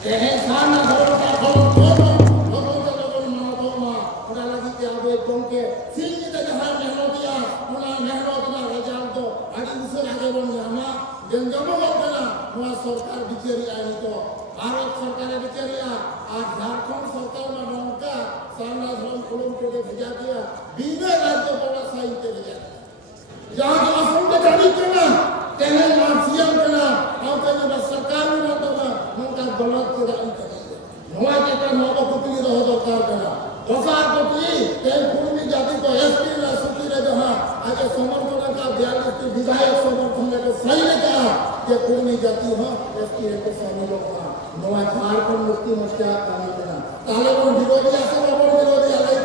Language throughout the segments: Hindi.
Sana harusnya kalau ngomong udah lagi tiada kongke sini kita dah mehrotia mula mehrotia raja itu ada usul ada orang dan kamu apa mula सरकार बिचारी आई तो भारत सरकार बिचारी आज झारखंड सरकार में नौका सामना धर्म कुलम को भेजा दिया बिना राज्य बड़ा साइन के भेजा जहाँ के असम के जानी करना तेरे सीएम करना और तेरे सरकार में ना तो नौका गलत के जानी करना नौका के कर नौका कुटी रहो तो कार करना प्रसार कुटी तेरे पूर्वी जाति को एसपी ना सुटी रहे जहाँ आज समर्थन का बयालीस के विधायक समर्थन लेकर सही ने कहा कि पूर्वी जाति हो एसपी के शामिल होगा नौका झारखंड मुक्ति मोर्चा काम करना तालिबान विरोधी ऐसे बाबू विरोधी अलग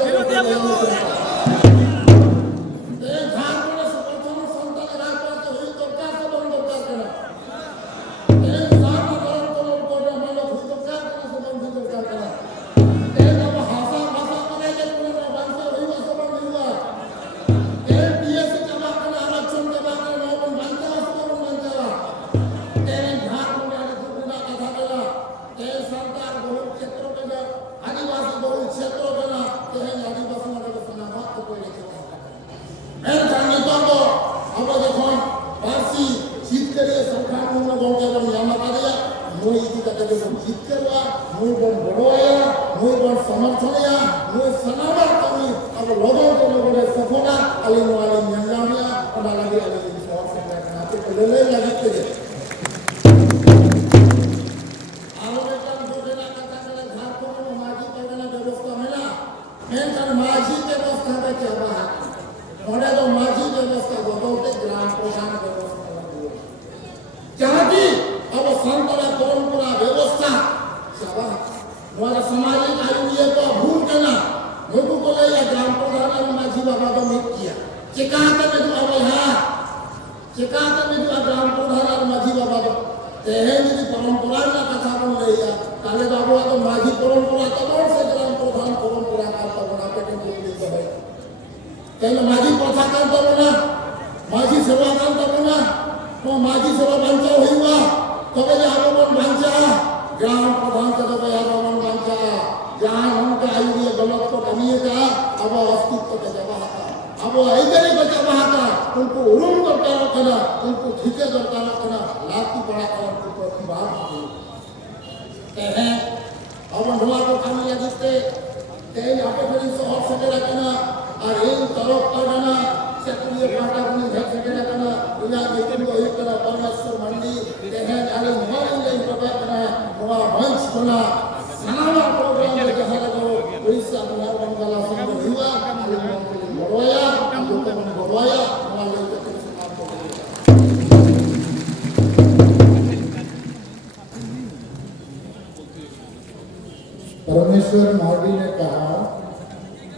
परमेश्वर मौर्य ने कहा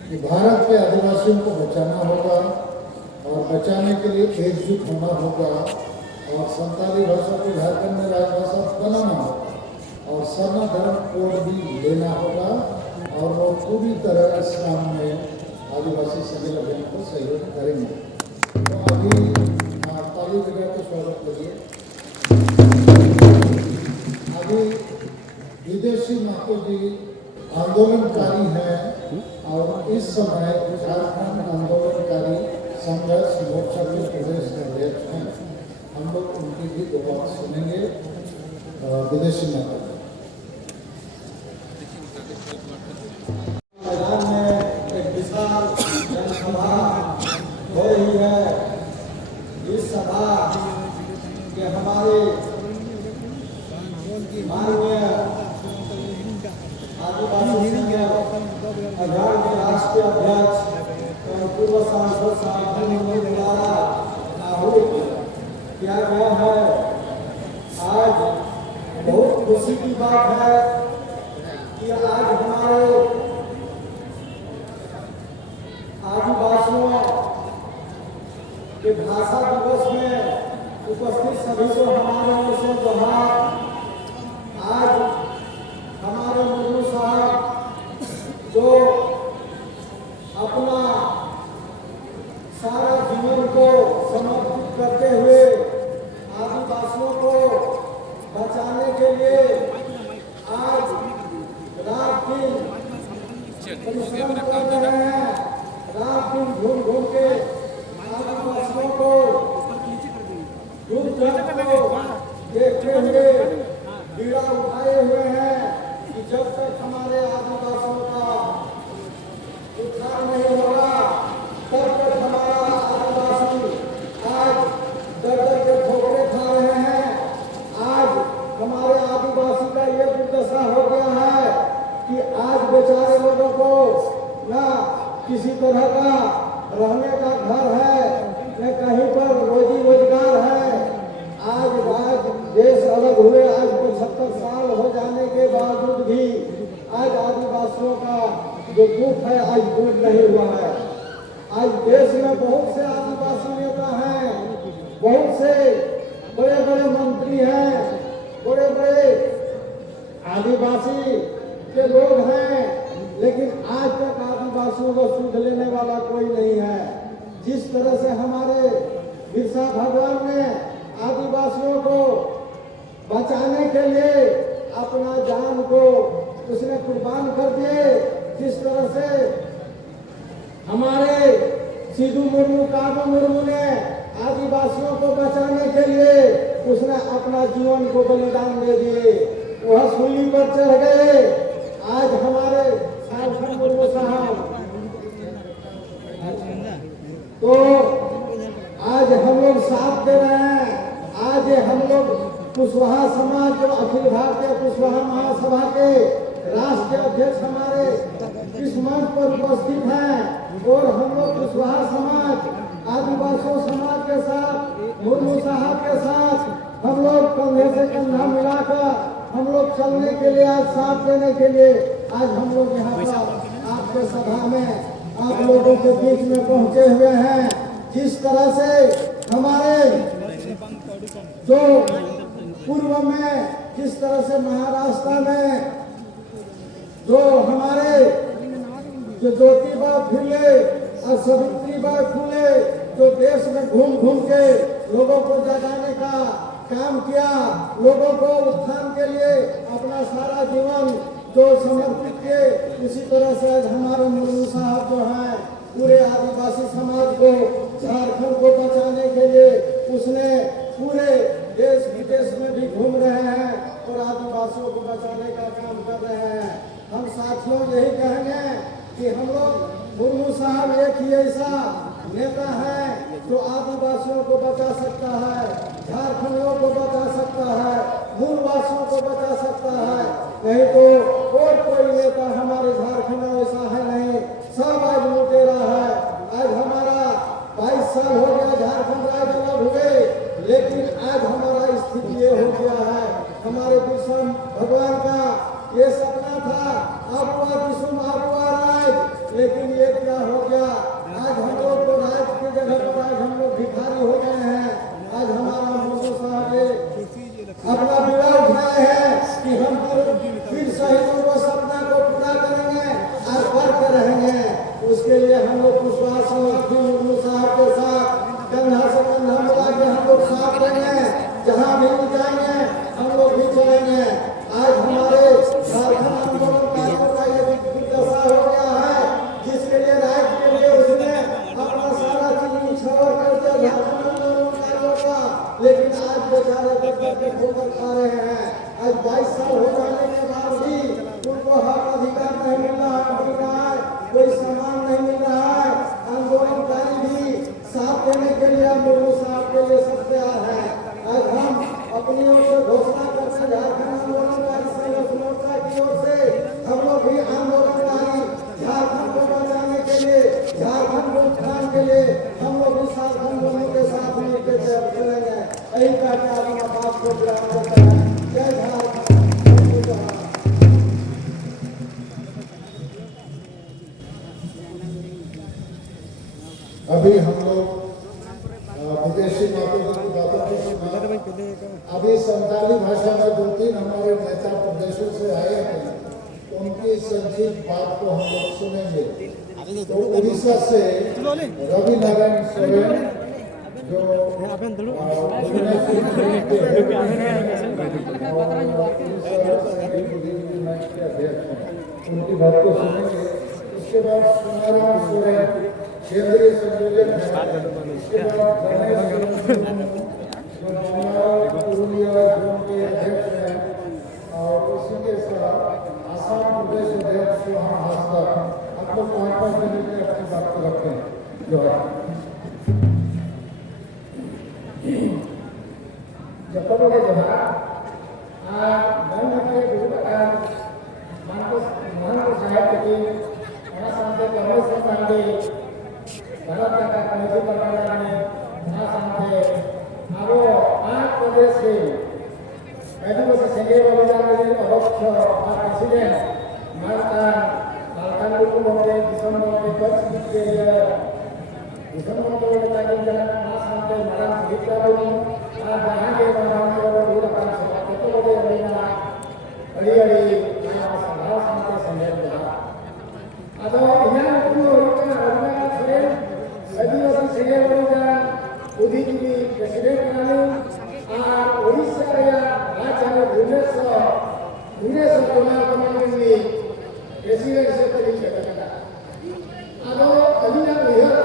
कि भारत के आदिवासियों को बचाना होगा और बचाने के लिए एकजुट होना होगा और संताली भाषा को झारखंड में राजभाषा बनाना होगा और सरना धर्म कोड भी लेना होगा और वो पूरी तरह इस काम में आदिवासी सभी अभियान को सहयोग करेंगे। तो अभी ताली जगह को स्वागत करिए। अभी विदेशी मातो जी आंदोलनकारी हैं और इस समय झारखंड आंदोलनकारी संघर्ष मोर्चा के प्रदेश अध्यक्ष हैं। हम लोग उनकी भी दो बात सुनेंगे। विदेशी माता मैदान में एक विशाल जनसभा हो रही है। इस सभा के हमारे माननीय आदिवासी अभियान के राष्ट्रीय अध्यक्ष और पूर्व सांसद साहब द्वारा आहूत किया गया है। आज बहुत खुशी की बात है कि आज हमारे आदिवासियों के भाषा दिवस में उपस्थित सभी को हमारे ओर से जोहार। आज हमारे मुर्मू साहब जो अपना सारा जीवन को समर्पित करते हुए आदिवासियों को बचाने के लिए आज तरह का रहने का घर है, न कहीं पर रोजी रोजगार है। आज देश अलग हुए आज 75 साल हो जाने के बावजूद भी आज आदिवासियों का जो दुख है आज दूर नहीं हुआ है। आज देश में बहुत से आदिवासी नेता हैं, बहुत से बड़े बड़े मंत्री हैं, बड़े बड़े आदिवासी के लोग हैं, लेकिन आज तक आदिवासियों को सुध लेने वाला कोई नहीं है। जिस तरह से हमारे बिरसा भगवान ने आदिवासियों को बचाने के लिए अपना जान को उसने कुर्बान कर दिए, जिस तरह से हमारे सिद्धू मुर्मू काबू मुर्मू ने आदिवासियों को बचाने के लिए उसने अपना जीवन को बलिदान दे दिए, वह सूली पर चढ़ गए। आज हमारे झारखंड मुर्मू साहब तो आज हम लोग साथ दे रहे हैं। आज हम लोग कुशवाहा समाज जो अखिल भारतीय कुशवाहा महासभा के राष्ट्रीय अध्यक्ष हमारे इस मंच पर उपस्थित हैं और हम लोग कुशवाहा समाज आदिवासियों समाज के साथ मुर्मू साहब के साथ हम लोग कंधे से कंधा मिलाकर हम लोग चलने के लिए आज साथ देने के लिए आज हम लोग यहाँ पर आपके सभा में आप लोगों के बीच में पहुंचे हुए हैं। जिस तरह से हमारे जो पूर्व में जिस तरह से महाराष्ट्र में जो हमारे जो ज्योतिबा फुले और सावित्रीबाई फुले जो देश में घूम घूम के लोगों को जगाने का काम किया, लोगों को उत्थान के लिए अपना सारा जीवन जो समर्पित किए, इसी तरह से आज हमारे मुर्मू साहब जो हैं पूरे आदिवासी समाज को झारखंड को बचाने के लिए उसने पूरे देश विदेश में भी घूम रहे हैं और आदिवासियों को बचाने का काम कर रहे हैं। हम साथियों यही कहेंगे कि हम लोग मुर्मू साहब एक ही ऐसा नेता है जो आदिवासियों को बचा सकता है, झारखंडियों को बचा सकता है, मूलवासियों को बचा सकता है। नहीं तो और कोई नेता हमारे झारखंड में ऐसा है नहीं, सब आज लुटेरा है। आज हमारा 22 साल हो गया झारखंड राज्य अलग हुए, लेकिन आज हमारा स्थिति ये हो गया है। हमारे बिरसा भगवान का ये सपना था आबुआ दिसुम आबुआ राज, लेकिन ये क्या हो गया? आज हम लोग तो राज की जगह पर आज हम लोग भिखारी हो गए हैं। आज हमारा मुर्मू साहब अपना बीड़ा उठाए हैं कि हम फिर शहीदों को सपना को पूरा करेंगे और बढ़ते रहेंगे। उसके लिए हम लोग विश्वास मुर्मू साहब के साथ कंधा से कंधा मिला के हम लोग साथ देंगे, जहाँ भी जाएंगे हम लोग भी चलेंगे। आज हमारे झारखंड आंदोलन का ये दुर्दशा हो गया है, जिसके लिए राज्य के लिए उसने अपना सारा चीज छोड़ करके झारखंड आंदोलन का, लेकिन आज बेचारे करके ठोकर खा रहे हैं। आज 22 साल हो जाने के बाद भी उनको हक अधिकार नहीं मिल रहा है, कोई सम्मान नहीं मिल रहा है। आंदोलनकारी भी साथ देने के लिए मुर्मू साहब के लिए सब तैयार है। आज हम अपनी ओर से घोषणा करते हैं झारखंड आंदोलनकारी संघर्ष मोर्चा की ओर से हम लोग भी आंदोलनकारी झारखंड को बचाने के लिए, झारखंड को उत्थान के लिए हम लोग भी साथ आंदोलन के साथ मिलकर चलेंगे। यही कहते हैं अपना बात को विराम देते हैं। जय झारखंड। अभी हम लोग विदेशी बातों की सुना, अभी संताली भाषा में 2-3 हमारे नेता प्रदेशों से आए हैं, उनकी संजीत बात को हम लोग सुनेंगे। तो उड़ीसा से रवि नारायण सोरेन जो उनकी बात को सुनेंगे। उसके बाद सुनाराम सोरेन केंद्रीय संयोजक है। इसके बाद पुरुलिया जोन के अध्यक्ष हैं और उसी के साथ आसाम प्रदेश अध्यक्ष चौहान हास्कर। आप लोग 5-5 मिनट में अपनी बात को रखते हैं। जो Jepang Jawa, banyak yang berjuang, mantu saya pergi, karena sampai kami sampai Adidas sendiri berjalan orang presiden Martin Martin itu mungkin bisa membuat bisa membuat lagi jalan mas sampai malam sekitar ini ada hanya orang orang dilakukan seperti itu boleh mereka hari-hari masalah sampai sendiri atau yang itu orang sering Adidas sendiri berjalan uji presiden kali Odisha raya rajya Bhubaneswar kemana-kemana presiden seperti itu. Ado kami nak lihat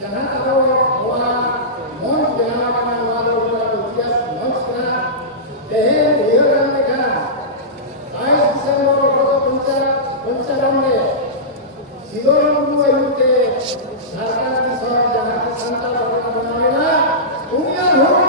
jangan tahu bahwa mon jangan kena walau berbias mon sekarang lihat mereka. Ayat Desember pencaran le sidon dua yute sarkan disor jangan santai orang benar dunia hukum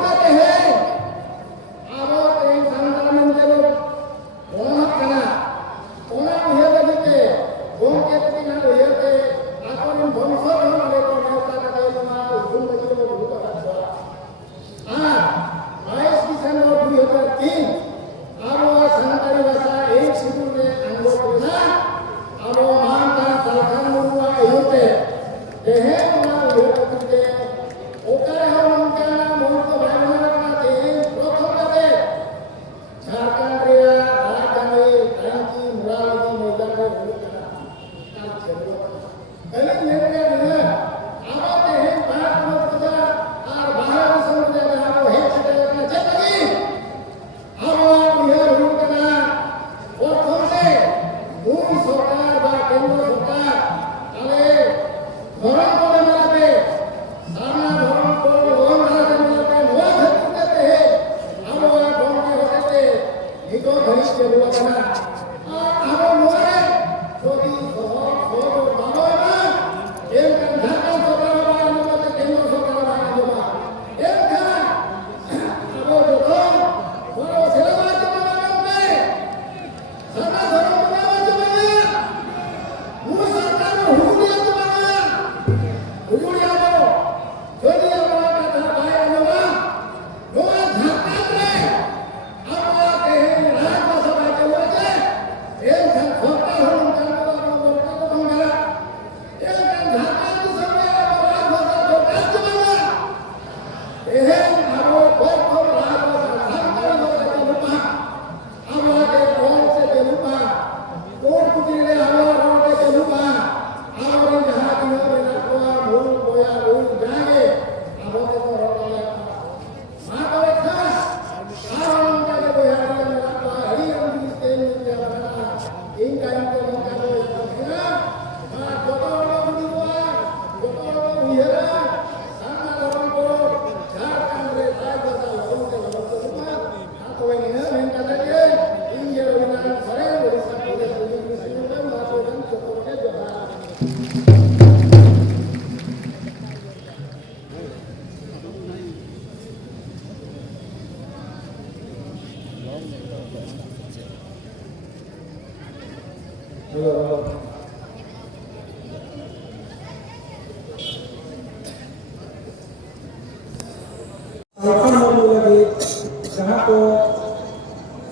जहाँ को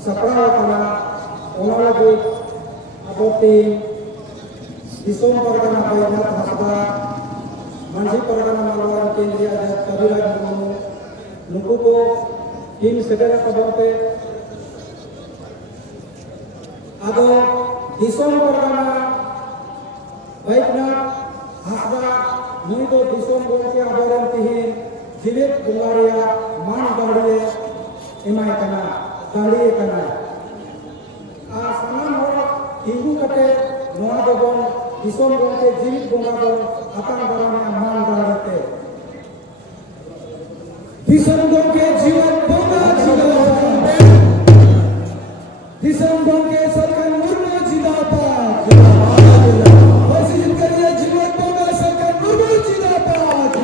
सपड़ा कना ओना लगे अब टीम दिसोम परगना बैनाथ हसदा मांझी परगना मालवान केंद्रीय अध्यक्ष कविराज मुर्मू नुकु को टीम सेटल कबरते अब दिसोम परगना बैनाथ हसदा नुई तो दिसोम गोंके आबरन तिहिन जीवित बुंगारिया मान गाड़िए एमाय कना गाड़िए कना आ सामान हो हिंदू कटे नोआ दोबन दिसोम गोंके जीवित बुंगा दो आतां दारामे मान गाड़िते दिसोम गोंके जीवित बुंगा जिंदाबाद दिसोम गोंके सरकार मुर्मू जिंदाबाद प्रेसिडेंट करिए जीवित बुंगा सरकार मुर्मू जिंदाबाद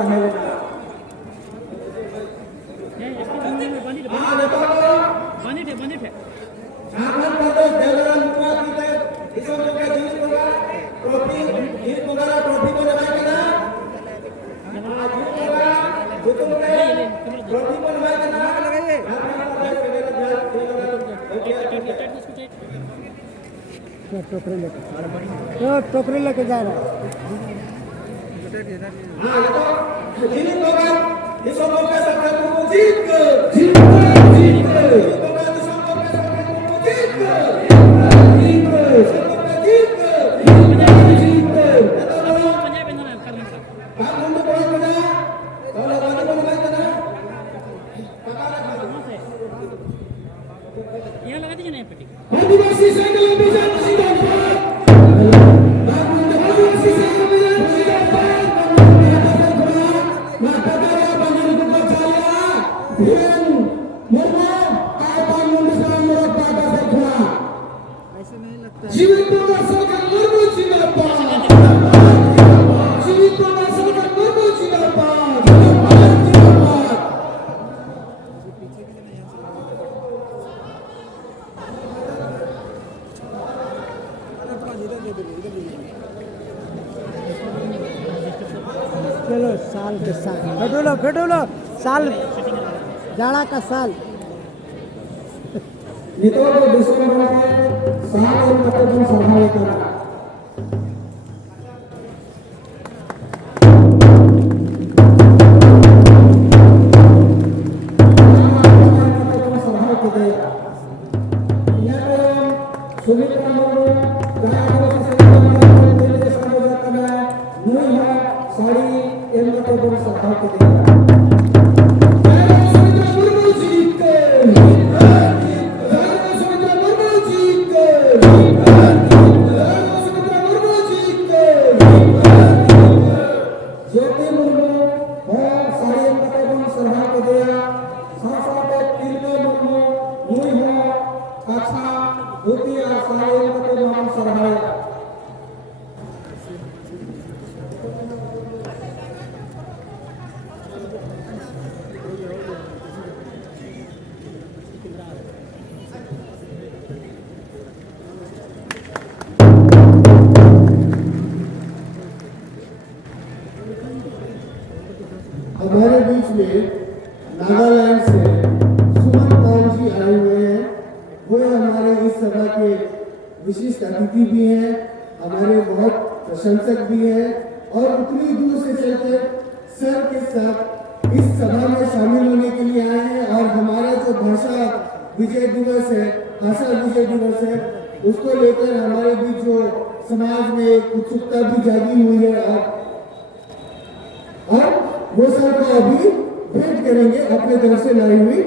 tahan na. Jangan pada jalan kuat kita itu juga jenis bola trofi jenis bola trofi ko naman kita. Betul kan? Trofi ko naman kita. टोकरी लेके जा रहा हाँ तो जीत होगा इस मौके पे सबका तुमको जीत जीत जीत इस मौके पे सबका तुमको जीत जीत सबका जीत जीत काम हम तो बड़ा बड़ा kalau bagi mana baik ना yang lagi je naik peti. आदिवासी साइकिल अभियान सिद्धांत जीवित प्रदर्शन मुर्मू जिंदाबाद जीवित प्रदर्शन मुर्मू जिंदाबाद जिंदाबाद चलो साल के साल फेटो लो साल जाड़ा का साल itu bisa mengatakan sangat penting sampai kita हमारे बीच में नागालैंड से सुमन कौर जी आए हुए हैं। वो हमारे इस सभा के विशिष्ट अतिथि भी हैं, हमारे बहुत प्रशंसक भी हैं और उतनी दूर से चलकर सर के साथ इस सभा में शामिल होने के लिए आए हैं। और हमारा जो भाषा विजय दिवस है, भाषा विजय दिवस है, उसको लेकर हमारे बीच जो समाज में एक उत्सुकता भी जागी हुई है और वो सर को अभी भेंट करेंगे अपने तरफ से लाई हुई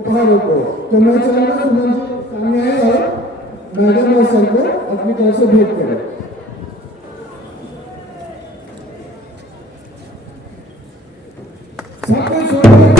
उपहारों को। तो मैं चाहूंगा सुमन जी सामने आए और मैडम और सर को अपनी तरफ से भेंट करें। सबको छोड़कर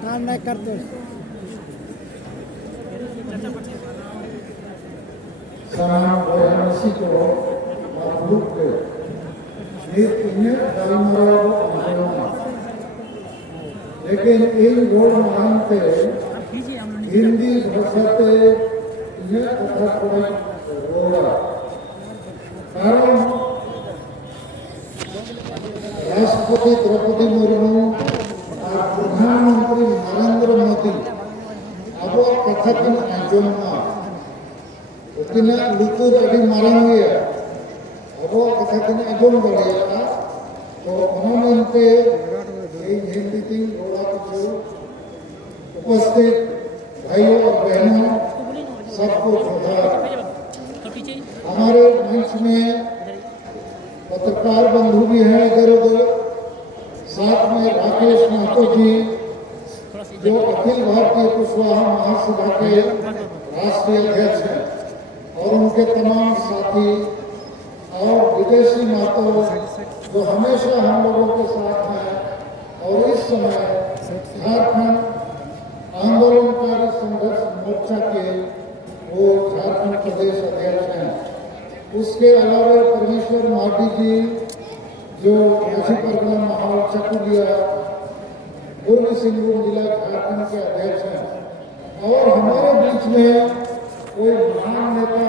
काम नहीं करते Sarang orang Siko makhluk ini dalam orang लेकिन इन रोड मानते हिंदी भाषा पे ये कथा कोई रोड़ा कारण राष्ट्रपति द्रौपदी मुर्मू और प्रधानमंत्री नरेंद्र मोदी अब कथा की आयोजना Ukina lutur adi marang ya. Abo kata kena ajong bariya. तो उन्होंने उनके हिंदी तीन घोड़ा कुछ उपस्थित भाइयों और बहनों सबको छोड़ा। हमारे मंच में पत्रकार बंधु भी हैं इधर उधर, साथ में राकेश महतो जी जो अखिल भारतीय कुशवाहा महासभा के राष्ट्रीय अध्यक्ष हैं, और उनके तमाम साथी और विदेशी महतो जो हमेशा हम लोगों के साथ हैं, और इस समय झारखंड आंदोलनकारी संघर्ष मोर्चा के वो झारखंड प्रदेश अध्यक्ष हैं। उसके अलावा परमेश्वर मार्डी जी जो पश्चिम परगना माहौल चकुलिया पूर्वी सिंहभूम जिला झारखंड के अध्यक्ष हैं। और हमारे बीच में कोई महान नेता,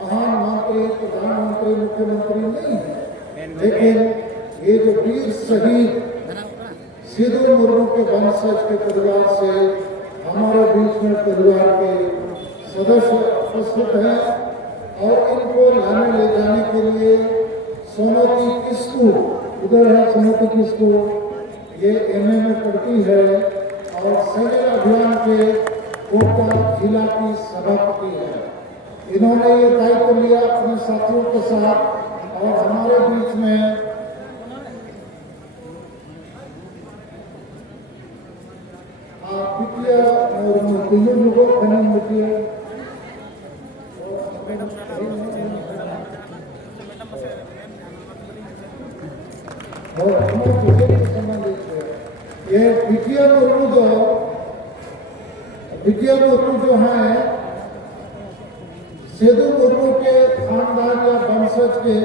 महान मंत्री, प्रधानमंत्री, मुख्यमंत्री नहीं है, लेकिन ये जो वीर शहीद सिद्धू मुर्मू के वंशज के परिवार से हमारे बीच में परिवार के सदस्य उपस्थित हैं, और इनको लाने ले जाने के लिए सोनोती किस्कू, इधर है सोनोती किस्कू, ये एमए में पढ़ती है और सैनिक अभियान के कोटा जिला की सभापति है। इन्होंने ये दायित्व लिया अपने साथियों के साथ, और हमारे बीच में बिटिया और तीनों लोगों का नाम बिटिया और हमारे संबंधित ये बिटिया मुर्मू जो है सिद्धू मुर्मू के खानदान या वंशज के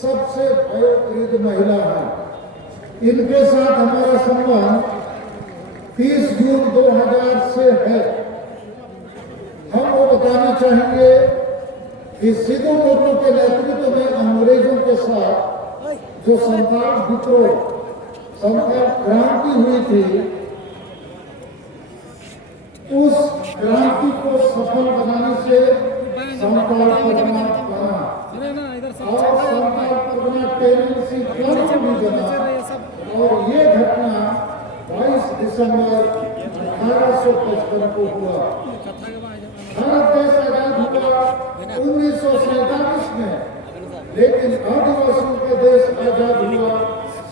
सबसे वयोवृद्ध महिला है। इनके साथ हमारा संबंध 30 जून 2000 से है। हम वो बताना चाहेंगे कि सिद्धू मुर्मू के नेतृत्व में अंग्रेजों के साथ जो संथाल विद्रोह, संथाल क्रांति हुई थी, उस क्रांति को सफल बनाने से संथाल परगना बना, और संथाल परगना टेनेंसी क्लब भी बना। और ये घटना 22 दिसंबर 1855 को हुआ। भारत देश आजाद हुआ 1947 में, लेकिन आदिवासियों का देश आजाद हुआ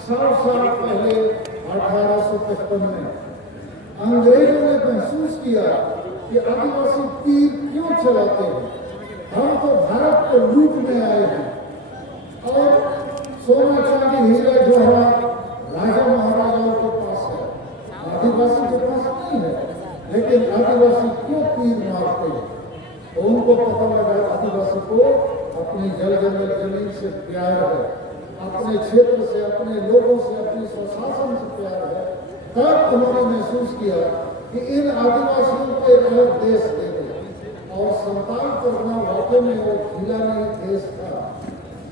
100 साल पहले 1855 में। अंग्रेजों ने महसूस किया कि आदिवासी तीर क्यों चलाते हैं, हम तो भारत को लूटने आए हैं, और सोना चांदी हीरा जवाहरात राजा महाराजाओं के पास है, आदिवासी के पास नहीं है। लेकिन आदिवासी क्यों तीर मारते हैं? तो उनको पता लगा आदिवासी को अपनी जल जंगल जमीन से प्यार है, अपने क्षेत्र से, अपने लोगों से, अपने स्वशासन से प्यार है। तब उन्होंने महसूस किया कि इन आदिवासियों को एक अलग देश दे दे, और संथाल परगना वाकई में वो जिला नहीं देश था।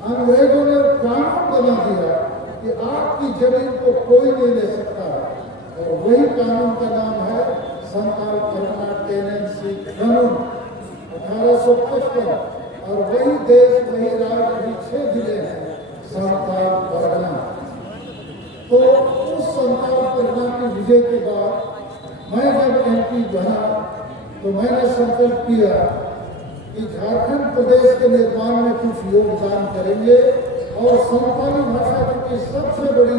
अंग्रेजों ने कानून बना दिया कि आपकी जमीन को कोई नहीं ले सकता, और वही कानून का नाम है संथाल परगना टेनेंसी कानून 1855। और वही देश, वही राज्य, वही 6 जिले हैं संथाल परगना। तो उस संथाल परगना की विजय के बाद मैं जब एमपी बना तो मैंने संकल्प किया कि झारखंड प्रदेश के निर्माण में कुछ योगदान करेंगे, और संथाली भाषा की सबसे बड़ी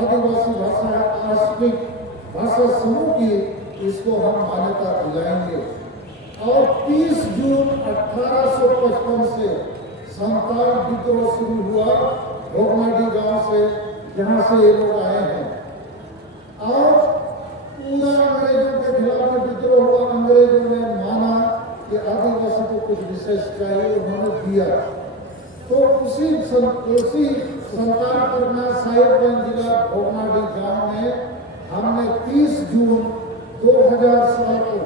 आदिवासी भाषा है, आस्तिक भाषा समूह की, इसको हम मान्यता दिलाएंगे। और 30 जून 1855 से संथाल विद्रोह शुरू हुआ भोगनाडी गांव से, जहां से ये लोग आए हैं। और पूरा अंग्रेजों के खिलाफ विद्रोह हुआ। अंग्रेजों ने माना कि आदिवासी को कुछ विशेष चाहिए, उन्होंने दिया। तो उसी संथाल परगना साहिबगंज जिला भोगनाडी गांव में हमने 30 जून 2016 को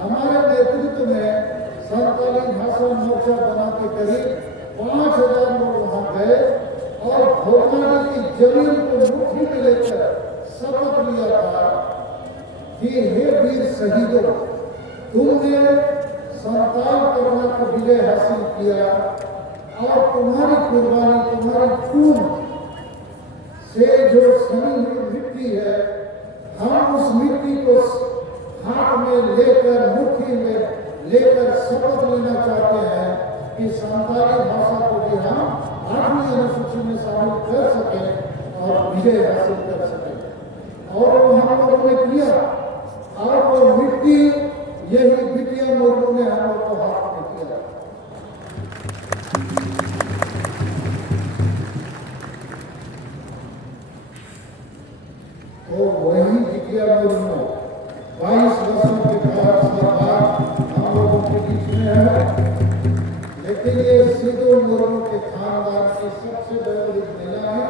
हमारे नेतृत्व में संथाली भाषा मोर्चा बना के करीब 5000 लोग वहां गए, और भोगनाडी की जमीन को मुट्ठी में लेकर शपथ लिया था कि हे वीर शहीदों, तुमने संथाल परगना विजय हासिल किया और तुम्हारी कुर्बानी, तुम्हारी खून से जो सनी हुई मिट्टी है, हम उस मिट्टी को हाथ में लेकर, मुट्ठी में लेकर शपथ लेना चाहते हैं कि संताली भाषा को भी हम 8वीं अनुसूची में शामिल कर सकें और विजय हासिल कर सकें। और वो हम लोगों ने किया, और वो मिट्टी यही बिटिया मुर्मू ने हम लोग को हाथ में किया। तो वही बिटिया मुर्मू 22 वर्षों के बाद सरकार हम लोगों के बीच में है, लेकिन ये सिद्धू मुर्मू के खानदान की सबसे बड़ी महिला है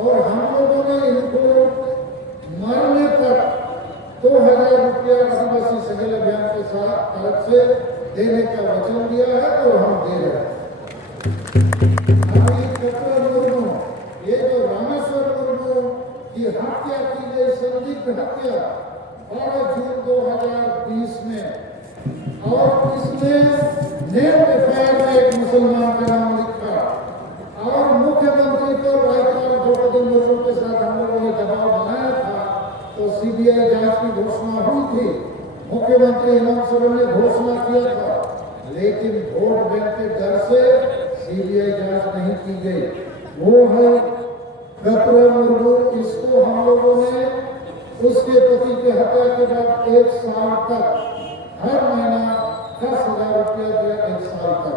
और हम लोगों ने इनको मरने तक 2000 रुपया आदिवासी सहेल अभियान के साथ तरफ से देने का वचन दिया है और हम दे रहे हैं। अभी कपिल मुर्मू, ये जो रामेश्वर मुर्मू की हत्या की गई, संदिग्ध हत्या 12 जून 2020 में, और इसमें नेम एफआईआर में एक मुसलमान का नाम लिखा और मुख्यमंत्री को राज्यपाल द्रौपदी मुर्मू के साथ हम लोगों ने दबाव बनाया था, तो सीबीआई जांच की घोषणा हुई थी, मुख्यमंत्री हेमंत सोरेन ने घोषणा किया था, लेकिन वोट बैंक के डर से सीबीआई जांच नहीं की गई। वो है कपिल मुर्मू। इसको हम लोगों ने उसके पति की हत्या के बाद 1 साल तक हर महीना 10,000 रुपया दिया, 1 साल तक।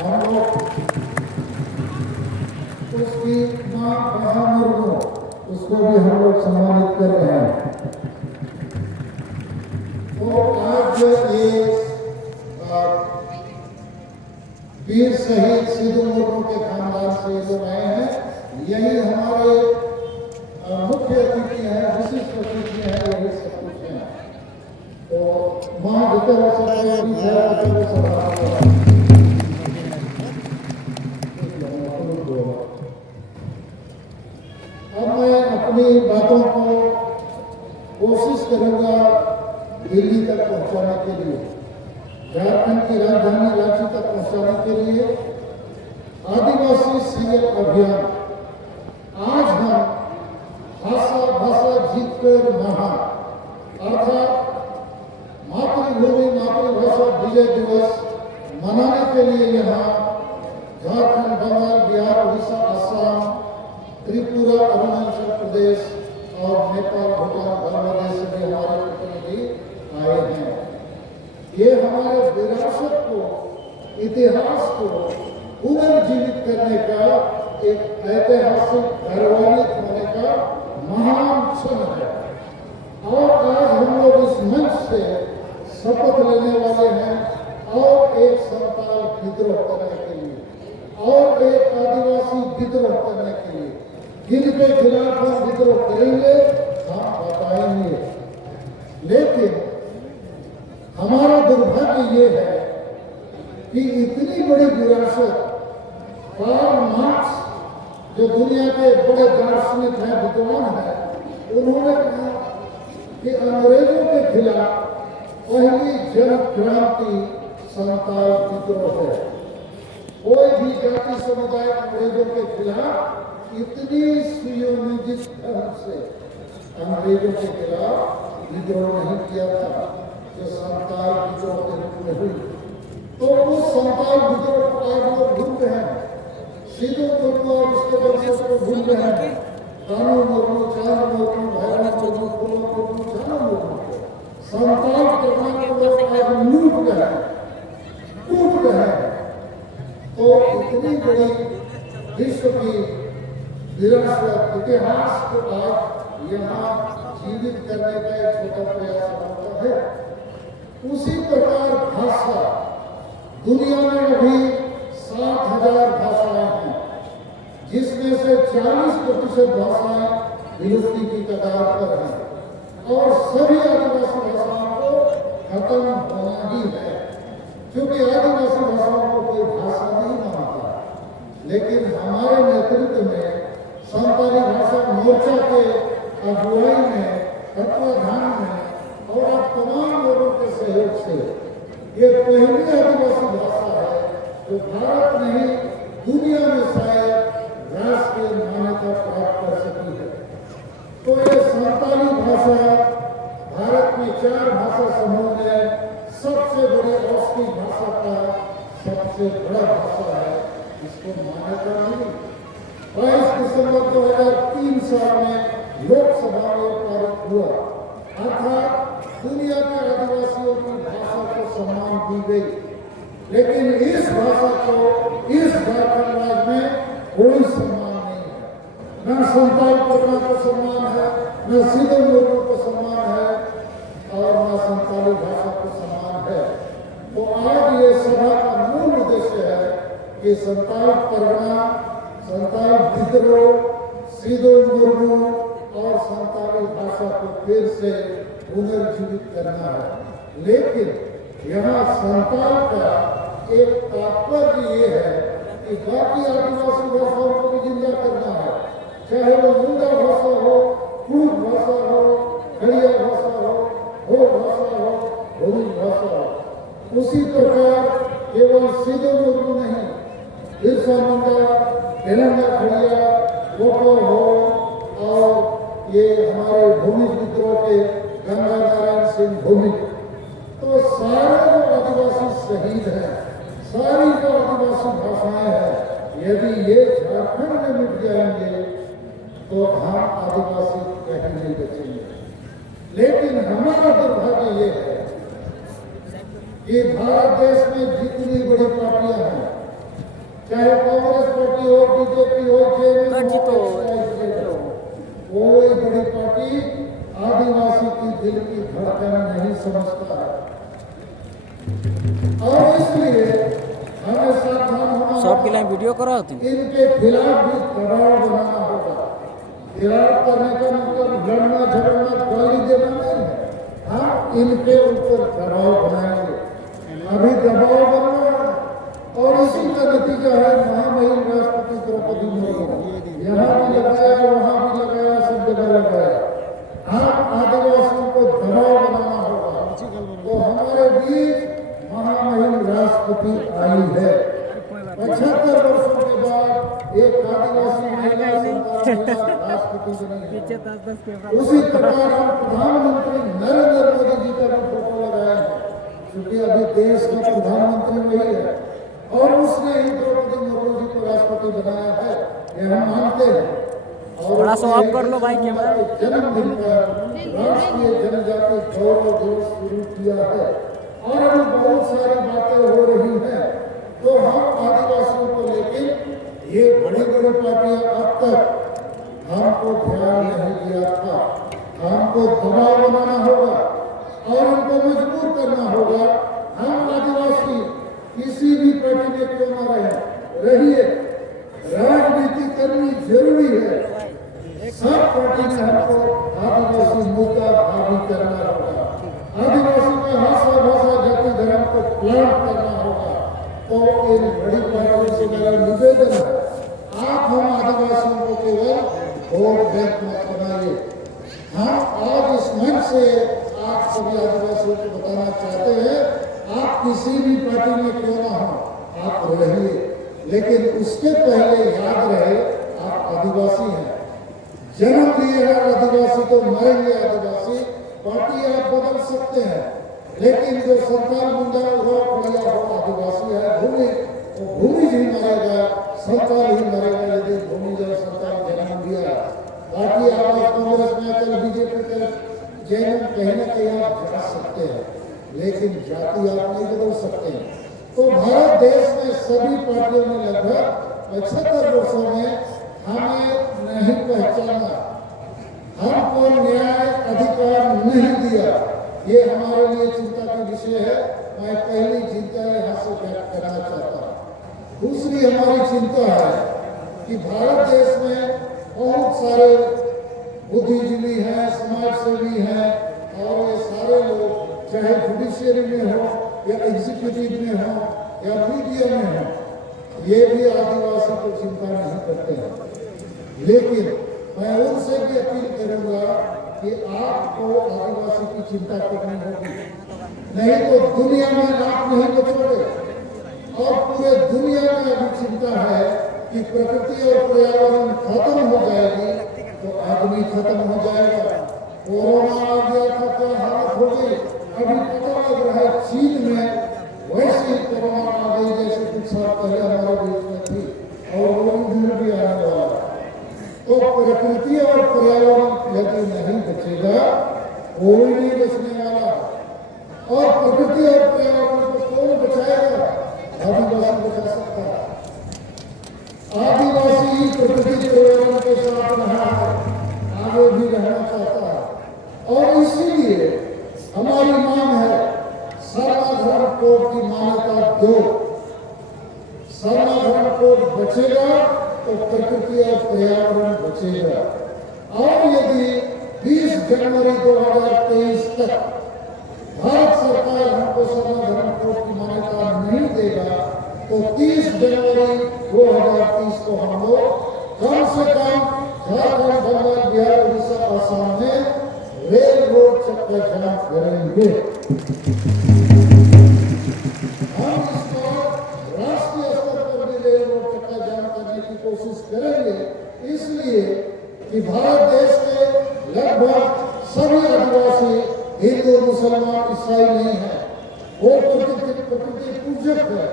हम लोग उसकी मां बहा मुर्मू, उसको भी हम लोग सम्मानित कर रहे हैं। तो आज ये वीर शहीद सिद्धू मुर्मू के खानदान से लोग आए हैं, यही हमारे मुख्य अतिथि हैं, विशिष्ट अतिथि हैं, यही सब कुछ हैं। तो मां भीतर हो सकते अब मैं अपनी बातों को कोशिश करूंगा दिल्ली तक पहुंचाने के लिए, झारखंड की राजधानी रांची तक पहुंचाने के लिए आदिवासी सैनिक अभियान। आज हम भाषा जीतकर महान, अर्थात मातृभूमि मातृभाषा विजय दिवस मनाने के लिए यहाँ झारखंड, बंगाल, बिहार, उड़ीसा, असम, त्रिपुरा, अरुणाचल प्रदेश और नेपाल, भूटान, बांग्लादेश से भी हमारे प्रतिनिधि आए हैं। ये हमारे विरासत को, इतिहास को पुनर्जीवित करने का एक ऐतिहासिक गौरवान्वित होने का महान क्षण है। और आज हम लोग इस मंच से शपथ लेने वाले हैं और एक संताल विद्रोह करने के लिए और एक आदिवासी विद्रोह करने के लिए, जिनके खिलाफ हम विद्रोह करेंगे, हम बताएंगे। लेकिन हमारा दुर्भाग्य ये है कि इतनी बड़ी विरासत कार्ल मार्क्स, जो दुनिया के बड़े दार्शनिक हैं, विद्वान हैं, उन्होंने कहा कि अंग्रेजों के खिलाफ पहली जन क्रांति संताल विद्रोह है। कोई भी जाति समुदाय अंग्रेजों के खिलाफ इतनी सुयोजित ढंग से अंग्रेजों के खिलाफ विद्रोह नहीं किया था जो संताल विद्रोह के रूप में हुई। तो उस संताल विद्रोह को आज लोग भूल रहे हैं, सिद्धू मुर्मू और उसके वंशज को भूल रहे हैं, कानू मुर्मू, चांद मुर्मू, भैरव मुर्मू, फूलो मुर्मू, चाना मुर्मू, संताल के को आज लूट गए, टूट गए। तो इतनी बड़ी विश्व की विरासत, इतिहास को आज यहाँ जीवित करने का एक छोटा प्रयास होता है। उसी प्रकार भाषा, दुनिया में अभी 7,000 भाषाएं हैं, जिसमें से 40% भाषाएं विलुप्ति की कगार पर हैं और सभी आदिवासी भाषाओं को खत्म होना ही है, क्योंकि आदिवासी भाषाओं को कोई भाषा नहीं मानता। लेकिन हमारे नेतृत्व में संताली भाषा मोर्चा के अगुवाई में, तत्वाधान में और अब तमाम लोगों के सहयोग से ये पहली आदिवासी भाषा है तो भारत नहीं दुनिया में शायद राष्ट्रीय मान्यता प्राप्त कर सकी है। तो ये संताली भाषा भारत में 4 भाषा समूह में सबसे बड़ी औषधि भाषा का सबसे बड़ा भाषा है, इसको मान्यता मिली। 22 दिसंबर 2003 साल में लोकसभा में पारित हुआ, अर्थात दुनिया के आदिवासियों की भाषा को सम्मान दी गई। लेकिन इस भाषा को इस झारखंड राज्य में कोई सम्मान नहीं है, न संताल परगना को सम्मान है, न सीधे लोगों को सम्मान है और न संताली भाषा को सम्मान है। तो आज ये सभा का मूल उद्देश्य है कि संताल परगना, संताल विद्रोह, सीधे मुर्मू और संताली भाषा को फिर से पुनर्जीवित करना है। लेकिन यहाँ संताल का एक तात्पर्य ये है कि बाकी आदिवासी भाषाओं को भी जिंदा करना है, चाहे वो मुंडा भाषा हो, कुरुख भाषा हो, खड़िया भाषा हो भाषा हो, भूमि भाषा हो। उसी प्रकार केवल सीधे मुर्मू नहीं, बिरसा मुंडा, तेलंगा खड़िया, कोको हो और ये हमारे भूमि विद्रोह के गंगा नारायण सिंह भूमि, तो सारे जो आदिवासी शहीद हैं, सारी जो आदिवासी भाषाएं हैं, यदि ये झारखंड में मिट जाएंगे तो हम आदिवासी कहीं नहीं बचेंगे। लेकिन हमारा दुर्भाग्य ये है कि भारत देश में जितनी बड़ी पार्टियां हैं, चाहे कांग्रेस पार्टी हो, बीजेपी हो, जेडीयू हो, कोई बड़ी पार्टी आदिवासी की दिल की धड़कन नहीं समझता है। और इसलिए हमें सावधान होना, सबके लिए वीडियो करा होती, इनके खिलाफ भी दबाव बनाना होगा। खिलाफ करने का मतलब लड़ना झगड़ना गाली देना नहीं है, हम इनके ऊपर दबाव बनाएंगे। अभी दबाव बनना है और इसी का नतीजा है महामहिम राष्ट्रपति द्रौपदी मुर्मू, यहाँ भी लगाया, वहाँ भी लगाया, सब जगह लगाया। हम आदिवासियों को दबाव बनाना होगा। तो हमारे बीच महामहिम राष्ट्रपति आई है। 75 वर्षों के बाद एक आदिवासी महिला राष्ट्रपति बनी है। उसी प्रकार हम प्रधानमंत्री नरेंद्र मोदी जी का भी फोटो लगाए हैं, क्योंकि अभी देश का प्रधानमंत्री वही है और उसने ही द्रौपदी मुर्मू जी को राष्ट्रपति बनाया है, ये हम मानते हैं। थोड़ा सा ऑफ कर लो भाई कैमरा। जन्मदिन पर राष्ट्रीय जनजाति गौरव दिवस शुरू किया है और अभी बहुत सारी बातें हो रही हैं। तो हम आदिवासियों को लेकर ये बड़ी बड़ी पार्टियां अब तक हमको ध्यान नहीं दिया था। हमको दबाव बनाना होगा और उनको मजबूर करना होगा। हम आदिवासी किसी भी पार्टी में क्यों ना रहिए, राजनीति करनी जरूरी है। सब पार्टी में हमको आदिवासी मुद्दा भावी करना होगा, आदिवासी का भाषा जाति धर्म को प्लांट करना होगा। तो इन बड़ी पार्टियों से मेरा निवेदन है, आप हम आदिवासियों को केवल वोट बैंक मत बनाइए। हम आज इस मंच से आप सभी आदिवासियों को बताना चाहते हैं, आप किसी भी पार्टी में क्यों ना हो, आप रहिए, लेकिन उसके पहले याद रहे आप आदिवासी हैं, जन्म लिए हैं आदिवासी, तो मरेंगे आदिवासी। पार्टी आप बदल सकते हैं, लेकिन जो संताल मुंडा हो, खड़िया हो, आदिवासी है, भूमि, तो भूमि ही मरेगा, संताल ही मरेगा यदि भूमि जो संताल जन्म दिया। बाकी आप कांग्रेस में कल बीजेपी के जैन कहने के आप जा सकते हैं, लेकिन जाति आप नहीं बदल सकते हैं। तो भारत देश में सभी पार्टियों ने लगभग 75 वर्षों में हमें नहीं पहचाना, हमको न्याय अधिकार नहीं दिया। ये हमारे लिए चिंता का विषय है। मैं पहली चिंता यहाँ से व्यक्त करना चाहता हूँ। दूसरी हमारी चिंता है कि भारत देश में बहुत सारे बुद्धिजीवी हैं, समाजसेवी हैं और ये सारे लोग चाहे जुडिशियरी में हो या एग्जीक्यूटिव में हो या मीडिया में हो, ये भी आदिवासी को चिंता नहीं करते हैं। लेकिन मैं उनसे भी अपील करूंगा कि आपको आदिवासी की चिंता करनी होगी, नहीं तो दुनिया में आप नहीं बचोगे। और पूरे दुनिया में अभी चिंता है कि प्रकृति और पर्यावरण खत्म हो जाएगी तो आदमी खत्म हो जाएगा। कोरोना आ गया था क्या हालत हो गई, अभी पता लग रहा है चीन में वैसी कोरोना आ गई जैसे कुछ साल पहले हमारे बीच में थी, और वो भी आने वाला। तो प्रकृति और पर्यावरण यदि नहीं बचेगा कोई नहीं बचने वाला। और प्रकृति और पर्यावरण को कौन बचाएगा? आदिवासी बचा सकता है। आदिवासी ही प्रकृति पर्यावरण के साथ रहा है, आगे भी रहना चाहता है। और इसीलिए हमारी मांग है सर्वधर्म कोड की मान्यता दो। सर्वधर्म कोड बचेगा तो प्रकृति और पर्यावरण बचेगा। और यदि 20 जनवरी 2023 तक भारत सरकार हमको सर्वधर्म कोड की मान्यता नहीं देगा तो 30 जनवरी 2030 को हम लोग कम से कम झारखंड, बंगाल, बिहार, उड़ीसा, आसाम में रेल रोड चक्का जाम करेंगे। हम इसको राष्ट्रीय स्तर पर भी रेल रोड चक्का जाम करने की कोशिश करेंगे, इसलिए कि भारत देश के लगभग सभी आदिवासी हिंदू, मुसलमान, ईसाई नहीं है, वो प्रकृति पूजक है।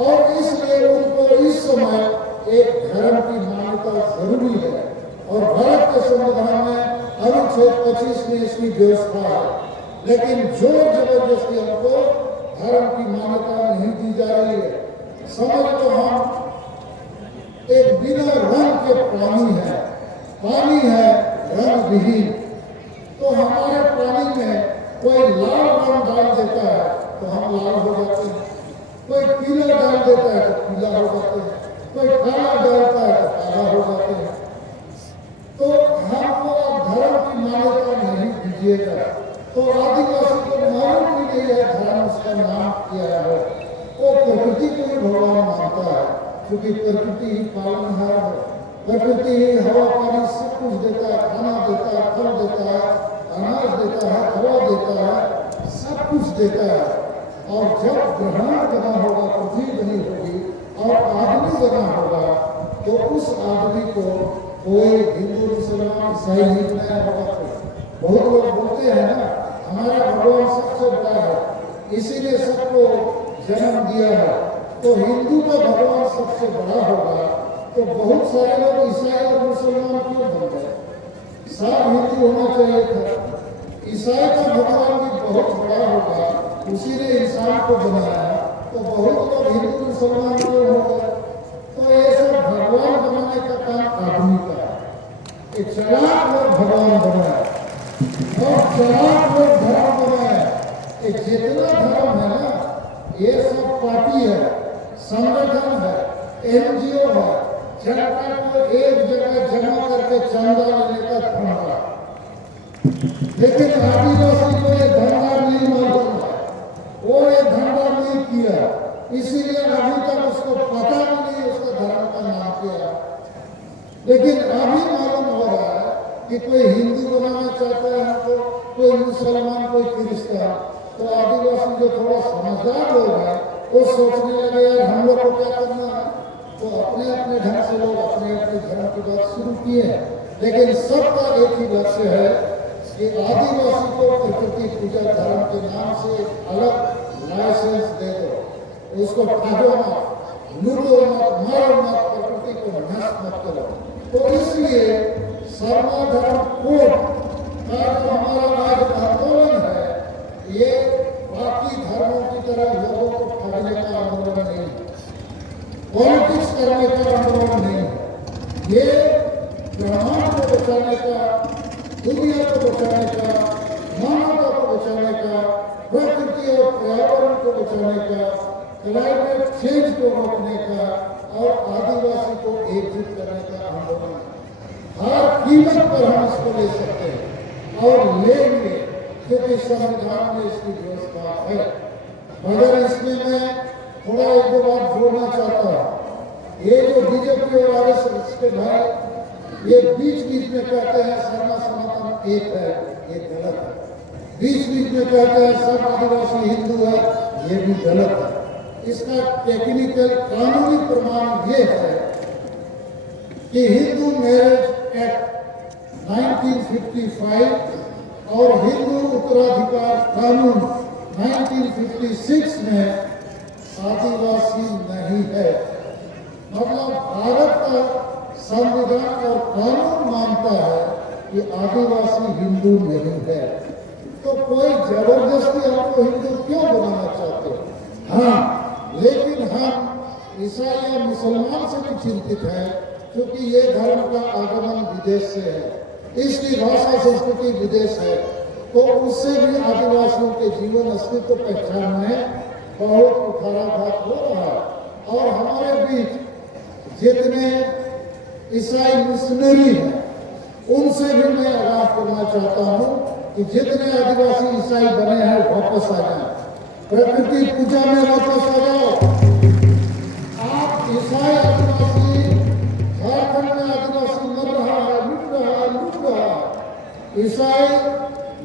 और इसलिए उनको इस समय एक धर्म की मान्यता जरूरी है। और भारत के संविधान में अनुच्छेद 25 में इसकी व्यवस्था है, लेकिन जोर जबरदस्ती हमको धर्म की मान्यता नहीं दी जा रही है। समझ लो हम एक बिना रंग के पानी है रंग विहीन। तो हमारे पानी में कोई लाल रंग डाल देता है तो हम लाल हो जाते हैं, कोई पीला डाल देता है तो पीला हो जाते हैं, कोई काला डालता है तो काला हो जाते हैं। तो हमको धर्म की मान्यता नहीं दीजिएगा। तो आदिवासी को मालूम भी नहीं है धर्म उसका नाम क्या है। वो प्रकृति को ही भगवान मानता है, क्योंकि प्रकृति ही पालनहार है। प्रकृति ही हवा पानी सब कुछ देता है, खाना देता है, फल देता है, अनाज देता है, हवा देता है, सब कुछ देता है। और जब ग्रहण बना होगा, पृथ्वी बनी होगी और आदमी बना होगा तो उस आदमी को कोई हिंदू, मुसलमान, ईसाई नहीं बनाया होगा। बहुत लोग बोलते हैं ना हमारा भगवान सबसे बड़ा है, इसीलिए सबको जन्म दिया है। तो हिंदू का भगवान सबसे बड़ा होगा तो बहुत सारे लोग ईसाई और मुसलमान क्यों बन गए? सब हिंदू होना चाहिए था। ईसाई का भगवान भी बहुत बड़ा होगा, उसी ने इंसान को बनाया, तो बहुत लोग हिंदू मुसलमान क्यों हो गए? तो ये सब भगवान बनाने का काम आदमी का है। एक चालाक लोग भगवान बनाए और चालाक लोग धर्म बनाए। एक जितना धर्म है ना, ये सब पार्टी है, संगठन है, एनजीओ है, जनता को एक जगह जमा करके चंदा लेने का धंधा। लेकिन आदिवासी को ये धंधा नहीं मालूम है, वो ये धंधा नहीं किया, इसीलिए अभी तक उसको पता भी नहीं उसका धर्म का नाम क्या है। लेकिन अभी मालूम हो रहा है कि कोई हिंदू बनाना चाहता है हमको, कोई मुसलमान, कोई क्रिश्चियन। तो आदिवासी जो थोड़ा समझदार लोग हैं वो सोचने लगे यार हम लोग को क्या करना है, तो अपने अपने ढंग से लोग अपने अपने धर्म की बात शुरू किए। लेकिन सबका एक ही लक्ष्य है कि आदिवासी को प्रकृति पूजा धर्म के नाम से अलग लाइसेंस दे दो, उसको काटो मत, लूटो मत, मारो मत, प्रकृति को नष्ट मत करो। तो इसलिए सर्वधर्म कोड का जो हमारा आज आंदोलन है, ये बाकी धर्मों की तरह लोगों को ठगने का आंदोलन नहीं है, पॉलिटिक्स करने का आंदोलन नहीं है। ये ब्रह्मांड को बचाने का, दुनिया को बचाने का, मानवता को बचाने का, प्रकृति और पर्यावरण को बचाने का, क्लाइमेट चेंज को रोकने का और आदिवासी को एकजुट करने का आंदोलन है। हर कीमत पर हम इसको ले सकते हैं और लेंगे, क्योंकि संविधान में इसकी व्यवस्था है। मगर इसमें मैं थोड़ा एक दो बात जोड़ना चाहता हूँ। ये जो बीजेपी और आरएसएस के भाई ये बीच बीच में कहते हैं सर्व सनातन एक है, ये गलत है। बीच बीच में कहते हैं सब आदिवासी हिंदू है, ये भी गलत है। इसका टेक्निकल कानूनी प्रमाण ये है कि हिंदू मैरिज एक्ट 1955 और हिंदू उत्तराधिकार कानून 1956 में आदिवासी नहीं है। मतलब भारत का संविधान और कानून मानता है कि आदिवासी हिंदू नहीं है। तो कोई जबरदस्ती आपको हिंदू क्यों बनाना चाहते हो? हाँ, लेकिन हम ईसाई या मुसलमान से भी चिंतित हैं, क्योंकि ये धर्म का आगमन विदेश से है, इसकी भाषा संस्कृति विदेश है, तो उससे भी आदिवासियों के जीवन अस्तित्व पहचान में बहुत उठाराघात हो रहा है। और हमारे बीच जितने ईसाई मिशनरी हैं, उनसे भी मैं आगाह करना चाहता हूँ कि जितने आदिवासी ईसाई बने हैं वापस आ जाए, प्रकृति पूजा में वापस आ जाओ। आप ईसाई आदिवासी, झारखंड में आदिवासी मर रहा है, लूट रहा है। ईसाई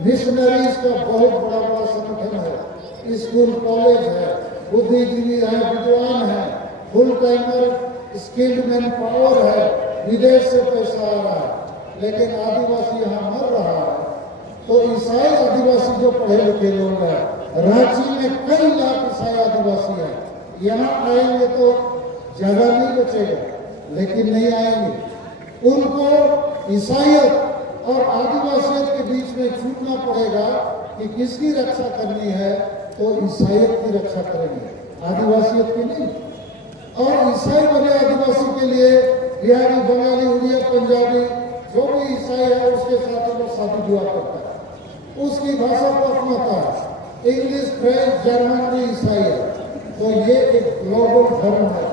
मिशनरीज का बहुत बड़ा संगठन है, स्कूल कॉलेज है, बुद्धिजीवी है, विद्वान है, full timer skilled man power है, विदेश से पैसा आ रहा है, लेकिन आदिवासी यहाँ मर रहा है। तो ईसाई आदिवासी जो पढ़े लिखे लोग हैं, रांची में कई लाख ईसाई आदिवासी हैं, यहाँ आएंगे तो जगह नहीं बचेगा, लेकिन नहीं आएंगे। उनको ईसाइयत और आदिवासियत के बीच में छूटना पड़ेगा कि किसकी रक्षा करनी है, तो ईसाइयत की रक्षा करेंगे, आदिवासियत की नहीं। और ईसाई बने आदिवासी के लिए बिहारी, बंगाली, उड़िया, पंजाबी, जो भी ईसाई है उसके साथ वो शादी विवाह करता है, उसकी भाषा को अपनाता है। इंग्लिश, फ्रेंच, जर्मन भी ईसाई है। तो ये एक ग्लोबल धर्म है,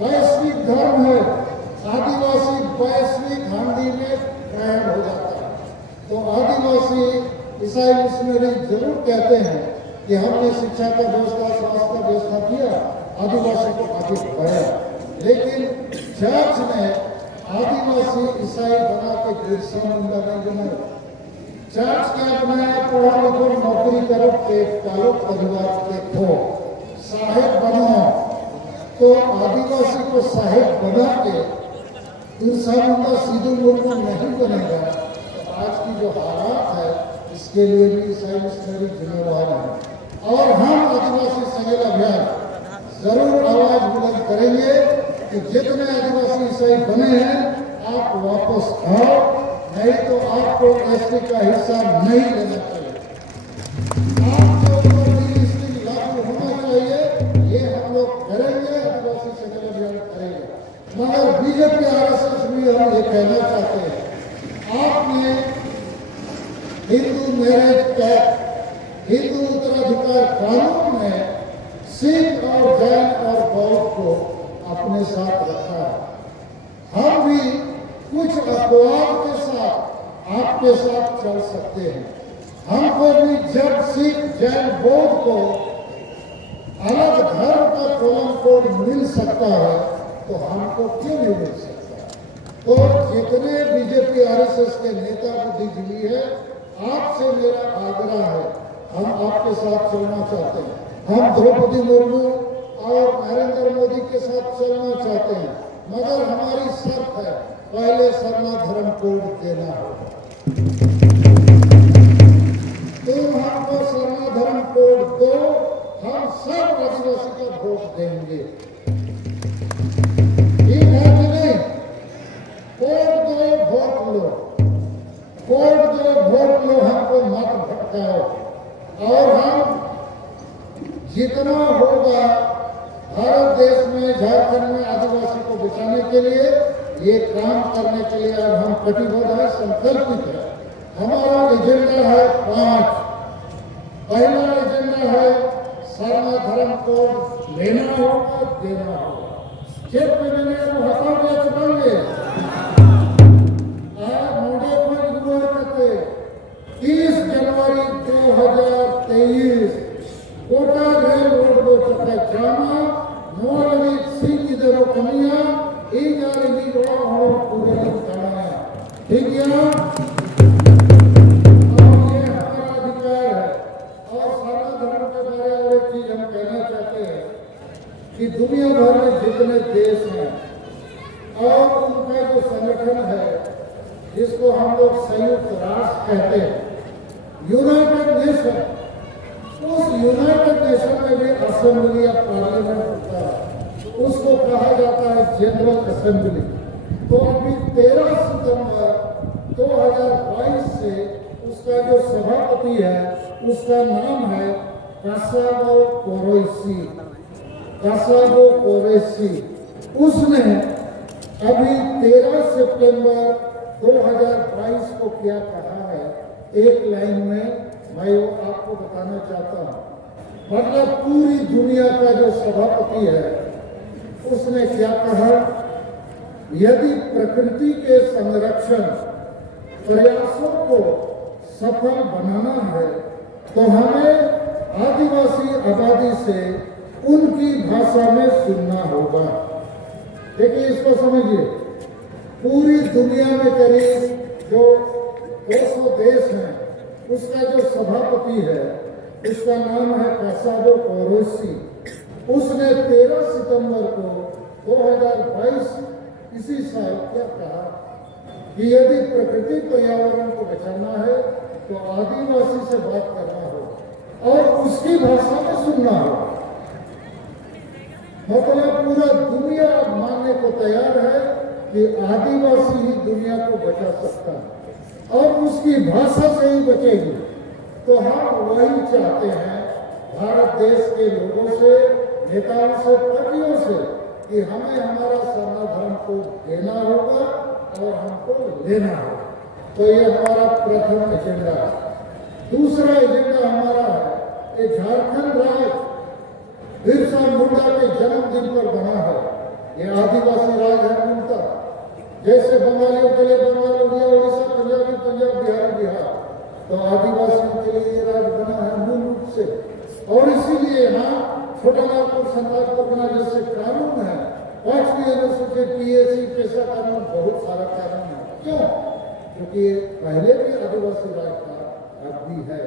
वैश्विक धर्म है। आदिवासी वैश्विक हांडी में कायम हो जाता है। तो आदिवासी ईसाई मिशनरी जरूर कहते हैं कि हमने शिक्षा का व्यवस्था, स्वास्थ्य का व्यवस्था किया, आदिवासी को आगे बढ़ाया, लेकिन चर्च ने आदिवासी ईसाई बना के बिरसा मुंडा नहीं बनाया। चर्च क्या बनाया? पढ़ो लिखो, नौकरी करो, पेट पालो, परिवार देखो, साहेब बनो। तो आदिवासी को साहेब बना के बिरसा मुंडा सीधे मुर्मू नहीं बनेगा। तो आज की जो हालात है, इसके लिए भी ईसाई मिशनरी जिम्मेवार है। और हम आदिवासी संगठन अभियान जरूर आवाज बुलंद करेंगे कि जितने आदिवासी ईसाई बने हैं, आप वापस आओ, नहीं तो आपको एसटी का हिस्सा नहीं लेना चाहिए। आपके ऊपर लिस्टिंग लागू होना चाहिए, ये हम लोग करेंगे, आदिवासी संगठन अभियान करेंगे। मगर बीजेपी आरएसएस भी हम ये कहना चाहते हैं, आपने हिंदू मैरिज एक्ट, हिंदू उत्तराधिकार कानून में सिख और जैन और बौद्ध को अपने साथ रखा है। हम भी कुछ अपवाद के साथ आपके साथ चल सकते हैं। हमको भी जब सिख, जैन, बौद्ध को अलग धर्म का कोलम कोड मिल सकता है, तो हमको क्यों नहीं मिल सकता? तो जितने बीजेपी आरएसएस के नेता बुद्धिजीवी है, आपसे मेरा आग्रह है, हम आपके साथ चलना चाहते हैं। हम द्रौपदी मुर्मू और नरेंद्र मोदी के साथ चलना चाहते हैं, मगर हमारी शर्त है, पहले सरना धर्म कोड देना होगा। तुम हमको सरना धर्म कोड दो, हम सब आदिवासी का वोट देंगे। ठीक है कि नहीं? कोड दो, वोट लो, कोड दो, वोट लो, हमको मत भटकाओ। और हम जितना होगा भारत देश में, झारखंड में आदिवासी को बचाने के लिए, ये काम करने के लिए अब हम कटिबद्ध है, संकल्पित है। हमारा एजेंडा है 5। पहला एजेंडा है सरना धर्म कोड लेना होगा, देना होगा। चेक में मैंने हटा दिया, चुकाएंगे। मोदी को इग्नोर करते 30 जनवरी 2023 कोटा रेल रोड को चक्कर जाना, मोरली सिंह इधर कमियां, एक आदमी को और पूरे करना है। ठीक है? और ये हमारा अधिकार है। और सारा धर्म के बारे में एक चीज हम कहना चाहते हैं, दुनिया भर में जितने देश हैं और उनका जो संगठन है जिसको हम लोग संयुक्त राष्ट्र कहते हैं, यूनाइटेड नेशन, उस यूनाइटेड नेशन में भी असेंबली या पार्लियामेंट होता है, उसको कहा जाता है जनरल असेंबली। तो अभी 13 सितंबर 2022 से उसका जो सभापति है उसका नाम है कासावो कोरोइसी। कासावो कोरोइसी उसने अभी 13 सितंबर 2022 को क्या कहा है, एक लाइन में मैं वो आपको बताना चाहता हूं। मतलब पूरी दुनिया का जो सभापति है उसने क्या कहा, यदि प्रकृति के संरक्षण प्रयासों को सफल बनाना है तो हमें आदिवासी आबादी से उनकी भाषा में सुनना होगा। देखिए इसको समझिए, पूरी दुनिया में करीब जो 200 देश हैं उसका जो सभापति है उसका नाम है कासावो कोरोइसी। उसने 13 सितंबर को 2022 इसी साल क्या कहा कि यदि प्रकृति पर्यावरण को बचाना है तो आदिवासी से बात करना हो और उसकी भाषा में सुनना हो। मतलब पूरा दुनिया अब मानने को तैयार है कि आदिवासी ही दुनिया को बचा सकता है और उसकी भाषा से ही बचेगी। तो हम वही चाहते हैं भारत देश के लोगों से, नेताओं से, पार्टियों से कि हमें हमारा समाधान को देना होगा और हमको लेना होगा। तो ये हमारा प्रथम एजेंडा है। दूसरा एजेंडा हमारा है कि झारखंड राज्य बिरसा मुंडा के जन्मदिन पर बना है। ये आदिवासी राज है उनका, जैसे बंगालियों के लिए बंगाल, उड़िया उड़ीसा, पंजाबी पंजाब, बिहारी बिहार, तो आदिवासियों के लिए ये राज बना है मूल रूप से। और इसीलिए यहाँ छोटा नागपुर, संतालपुर बना जैसे कानून है, 5वीं अनुसूचित पीएसी पेशा कानून, बहुत सारा कानून है। क्यों? क्योंकि पहले भी आदिवासी राज का भी है,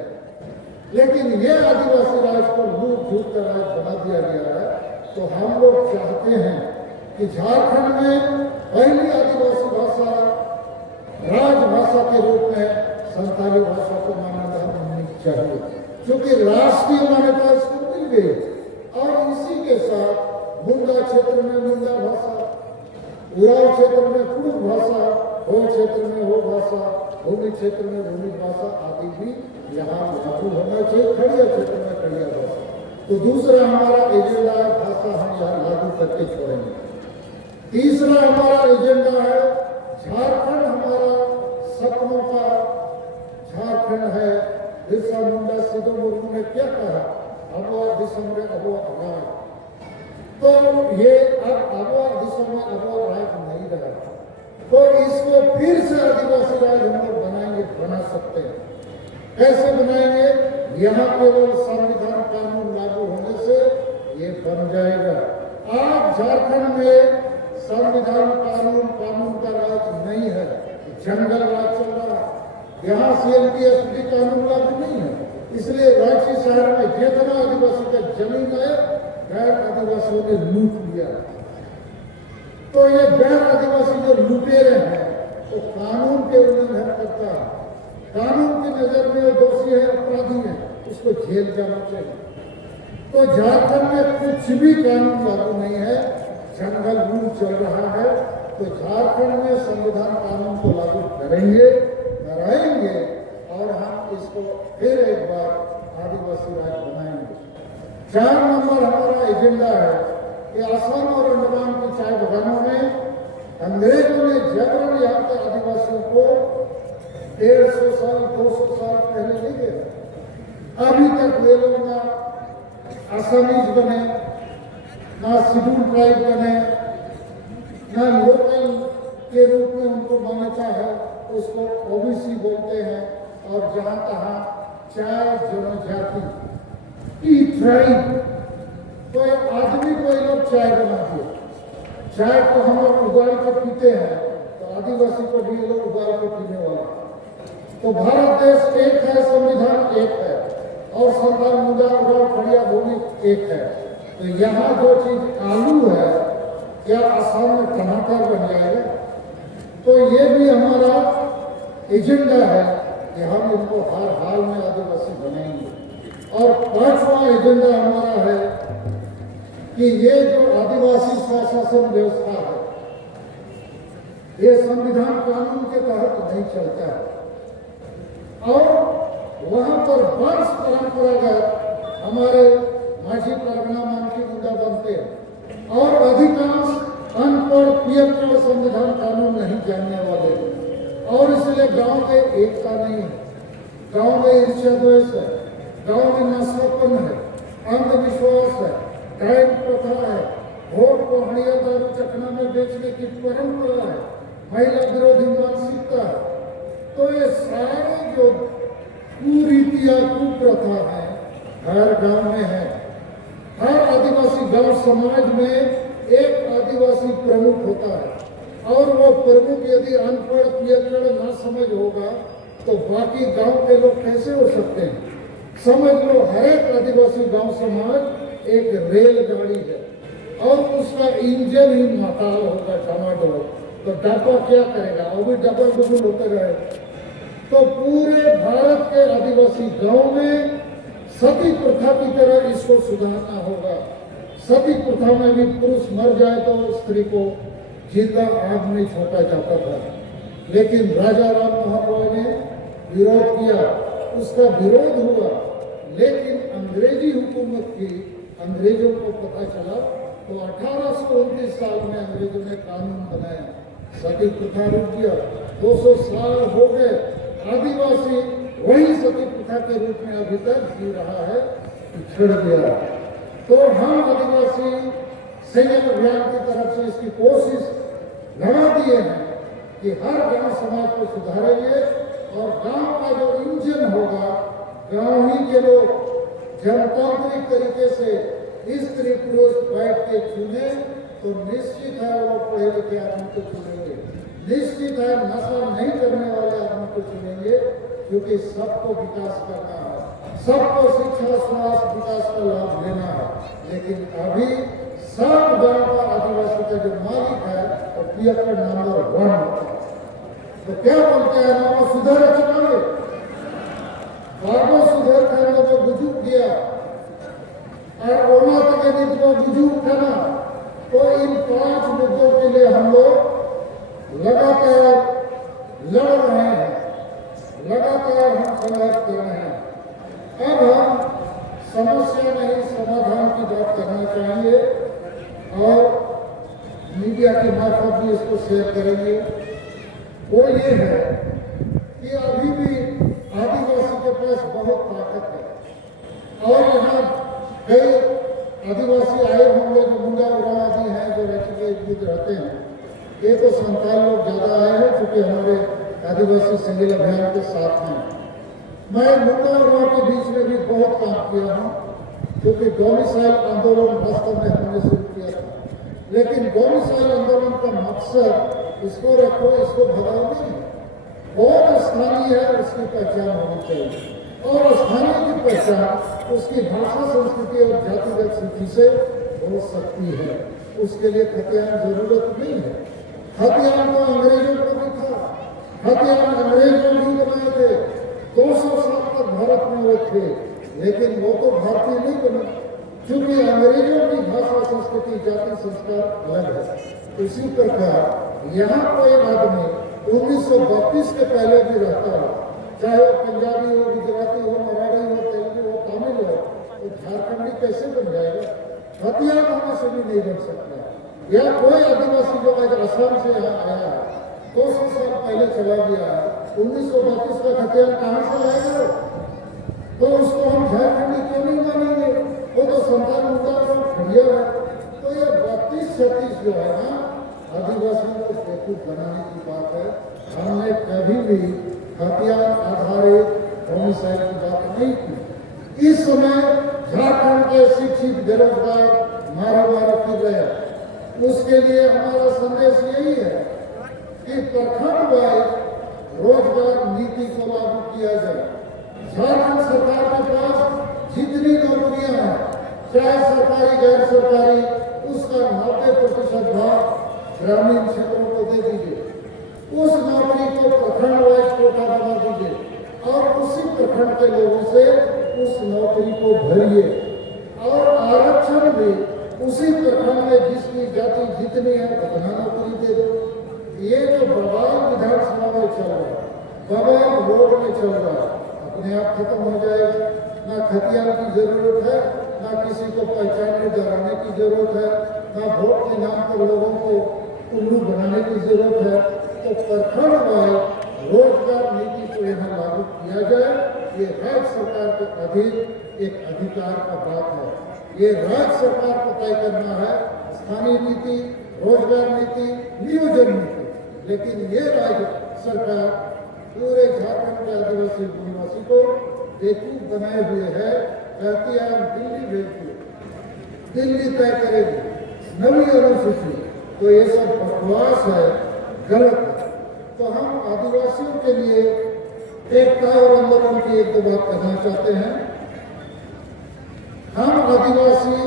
लेकिन ये आदिवासी राज को लूट झूठ का राज बना दिया गया है। तो हम लोग चाहते हैं कि झारखंड में पहली आदिवासी भाषा राजभाषा के रूप में संताली भाषा को मान्यता मिलनी चाहिए, क्योंकि राष्ट्रीय मान्यता इसको मिल गई। और इसी के साथ मुंडा क्षेत्र में मुंडा भाषा, उराव क्षेत्र में कुरुख भाषा, हो क्षेत्र में हो भाषा, भूमि क्षेत्र में भूमि भाषा आदि भी यहाँ लागू होना चाहिए, खड़िया क्षेत्र में खड़िया भाषा। तो दूसरा हमारा एजेंडा है भाषा हम यहाँ लागू करके छोड़ेंगे। तीसरा हमारा एजेंडा है झारखंड हमारा सपनों का झारखंड है। बिरसा मुंडा सिद्धू मुर्मू ने क्या कहा, अबुआ दिसंबर अबुआ राज। तो ये अब अबुआ दिसंबर अबुआ राज नहीं रहा, तो इसको फिर से आदिवासी राज हम लोग बनाएंगे, बना सकते हैं। कैसे बनाएंगे? यहाँ केवल संविधान कानून लागू होने से ये बन जाएगा। आज झारखंड में संविधान कानून का राज नहीं है, जंगल राज चल रहा है। यहाँ सीएमपीएसपी कानून लागू नहीं है, इसलिए रांची शहर में जितना आदिवासी का जमीन है गैर आदिवासियों ने लूट लिया। तो ये गैर आदिवासी जो लुटेरे हैं तो कानून के उल्लंघन करता है, कानून की नजर में वो दोषी है, अपराधी है, उसको जेल जाना चाहिए। तो झारखंड में कुछ भी कानून लागू नहीं है, जंगल रूल चल रहा है। तो झारखंड में संविधान कानून को लागू करेंगे, कराएंगे और हम इसको फिर एक बार आदिवासी राज बनाएंगे। 4 नंबर हमारा एजेंडा है कि असम और अंडमान की चाय बगानों में अंग्रेजों ने जबरन यहाँ के आदिवासियों को 150 साल 200 साल पहले ले गए। अभी तक वे लोग ना असमीज बने, ना शेड्यूल ट्राइब बने, ना लोकल के रूप में उनको मान्यता है, उसको ओबीसी बोलते हैं। और जहां तहां चाय जनजाति की ट्राइब, कोई आदमी को लोग चाय बना दिए। चाय को हम लोग उबाल के पीते हैं, तो आदिवासी को भी लोग उबाल के पीने वाला। तो भारत देश एक है, संविधान एक है और संताल मुंडा उराव खड़िया भूमि एक है। तो यहाँ जो चीज आलू है क्या आसाम में टमाटर बन जाएगा? तो ये भी हमारा एजेंडा है कि हम इनको हर हाल में आदिवासी बनाएंगे। और पांचवा एजेंडा हमारा है कि ये जो आदिवासी स्वशासन व्यवस्था है ये संविधान कानून के तहत नहीं चलता है और वहां पर वर्ष परंपरागत हमारे माझी परगना मानकी गुंडा बनते हैं और अधिकांश अनपढ़ पियक्कड़ संविधान कानून नहीं जानने वाले हैं और इसलिए गांव में एकता नहीं है, गांव में ईर्ष्या द्वेष है, गांव में नशापन है, अंधविश्वास है, डायन प्रथा है, वोट को हड़िया दारू चखना में बेचने की परंपरा है, महिला विरोधी मानसिकता है। तो ये सारे जो कुरीतियां कुप्रथा है हर गांव में है। हर आदिवासी गांव समाज में एक आदिवासी प्रमुख होता है और वो प्रमुख यदि अनपढ़ पियक्कड़ ना समझ होगा तो बाकी गांव के लोग कैसे हो सकते हैं? समझ लो हर एक आदिवासी गांव समाज एक रेलगाड़ी है और उसका इंजन ही माताल होगा टमाटो, तो डब्बा क्या करेगा? वो भी डबल डबल होते रहे। तो पूरे भारत के आदिवासी गांव में सती प्रथा की तरह इसको सुधारना होगा। सती प्रथा में भी पुरुष मर जाए तो स्त्री को जिंदा आग में छोड़ा जाता था, लेकिन राजा राम मोहन रॉय ने विरोध किया, उसका विरोध हुआ, लेकिन अंग्रेजी हुकूमत की अंग्रेजों को पता चला तो 1829 साल में अंग्रेजों ने कानून बनाया, सती प्रथा रुक गया। 200 साल हो गए, आदिवासी वही सती प्रथा के रूप में अभी तक जी रहा है, पिछड़ गया। तो हम आदिवासी संयम अभियान की तरफ से इसकी कोशिश लगा दिए हैं कि हर गांव समाज को सुधारेंगे और गांव का जो इंजन होगा गांव ही के लोग जनतांत्रिक तरीके से स्त्री पुरुष बैठ के चुने तो निश्चित है वो पढ़े लिखे आदमी को चुनेंगे, निश्चित है नशा नहीं करने वाले आदमी को चुनेंगे, क्योंकि सबको विकास करना है, सबको शिक्षा स्वास्थ्य विकास का लाभ लेना है। लेकिन अभी सब गांव का आदिवासी का जो मालिक है वो पियक्कड़ नंबर 1 तो क्या बोलते हैं ना सुधर चुनावे बाबो सुधर करने को बुजुर्ग किया और ओना तक यदि को बुजुर्ग करना तो इन 5 मुद्दों के लिए हम लोग लगातार लड़ रहे हैं, लगातार हम संघर्ष कर रहे हैं। अब हम समस्या नहीं समाधान की बात करना चाहिए और मीडिया के मार्फत भी इसको शेयर करेंगे। वो ये है कि अभी भी आदिवासी के पास बहुत ताकत है और यहाँ कई आदिवासी आए होंगे जो मुंडा उरावादी हैं, जो रहते के युद्ध रहते हैं, ये तो संतान लोग ज्यादा आए हैं क्योंकि हमारे आदिवासी संगील अभियान के साथ हैं। मैं मुंडा उराव के बीच में भी बहुत काम किया हूँ क्योंकि डोमिसाइल आंदोलन वास्तव में हमने शुरू किया था, लेकिन डोमिसाइल आंदोलन का मकसद इसको रखो इसको भगाओ नहीं, और स्थानीय है उसकी पहचान होनी चाहिए और स्थानीय की पहचान उसकी भाषा संस्कृति और जातिगत स्थिति से हो सकती है। उसके लिए खतियान जरूरत नहीं है। खतियान तो अंग्रेजों को भी था, खतियान अंग्रेजों भी बनाए थे, 200 साल तक भारत में वो थे, लेकिन वो तो भारतीय नहीं बने क्योंकि अंग्रेजों की भाषा संस्कृति जाति संस्कार अलग है। इसी प्रकार यहाँ कोई आदमी 1932 के पहले भी रहता है, चाहे वो पंजाबी हो, गुजराती हो, मराठी हो, तेलुगु हो, तमिल हो, तो झारखंडी कैसे बन जाएगा? हथियार होने से भी नहीं बन सकता। या कोई आदिवासी जो आज असम से यहाँ आया है 200 साल पहले चला गया है, 1932 का हथियार कहाँ से आएगा? तो उसको हम झारखंडी क्यों नहीं मानेंगे? वो तो संतान मुद्दा बढ़िया है। तो ये 32-36 जो है ना आदिवासियों को बेवकूफ बनाने की बात है। हमने कभी भी हथियार आधारित होमिसाइड की बात नहीं की। इस समय झारखंड के शिक्षित बेरोजगार मारा मारा फिर रहे हैं। उसके लिए हमारा संदेश यही है कि प्रखंड वाइज रोजगार नीति को लागू किया जाए। झारखंड सरकार के पास जितनी नौकरियां हैं चाहे सरकारी गैर सरकारी, उसका 90% भाग ग्रामीण क्षेत्रों को दे दीजिए। उस नौकरी को प्रखंड वाइज कोटा बना दीजिए और उसी प्रखंड के लोगों से उस नौकरी को भरिए। और आरक्षण भी उसी प्रखंड में जिसकी जाति जितनी है उतना नौकरी दे दो। ये जो बवाल विधानसभा में चल रहा है, बवाल रोड में चल रहा है, अपने आप खत्म हो जाएगा। ना खतियान की जरूरत है, ना किसी को पहचानने डराने की जरूरत है, ना वोट के नाम पर लोगों को उल्लू बनाने की जरूरत है। तो प्रखंड वाइज रोजगार नीति को यहाँ लागू किया जाए, ये राज्य सरकार के अधीन एक अधिकार का बात है। ये राज्य सरकार को तय करना है स्थानीय नीति, रोजगार नीति, नियोजन नीति। लेकिन ये राज्य सरकार पूरे झारखंड के आदिवासी निवासी को बेवकूफ बनाए हुए है। कहती है हम दिल्ली भेजती, दिल्ली तय करेगी नवी अनुसूची। तो ये सब बकवास है, गलत है। तो हम आदिवासियों के लिए एकता और आंदोलन की एक दो बात कहना चाहते हैं। हम आदिवासी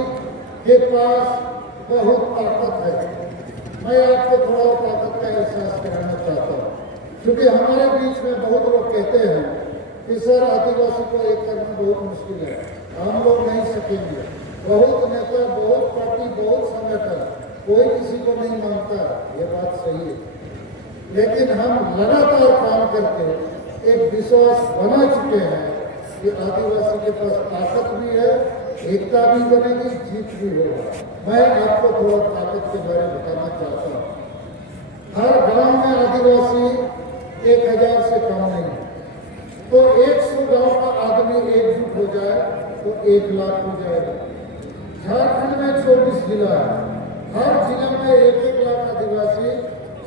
के पास बहुत ताकत है। मैं आपको थोड़ा ताकत का एहसास कराना चाहता हूँ, क्योंकि हमारे बीच में बहुत लोग कहते हैं कि सर आदिवासी को एक करना बहुत मुश्किल है, हम लोग नहीं सकेंगे। बहुत नेता, बहुत पार्टी, बहुत संगठन, कोई किसी को नहीं मानता। ये बात सही है, लेकिन हम लगातार काम करके एक विश्वास बना चुके हैं कि आदिवासी के पास ताकत भी है, एकता भी बनेगी, जीत भी होगा। मैं आपको थोड़ा ताकत के बारे में बताना चाहता हूँ। हर गांव में आदिवासी 1000 से कम नहीं है। तो 100 गांव का आदमी एकजुट हो जाए तो 1 लाख हो जाएगा। झारखंड में 24 जिला है, हर जिला में 1-1 लाख आदिवासी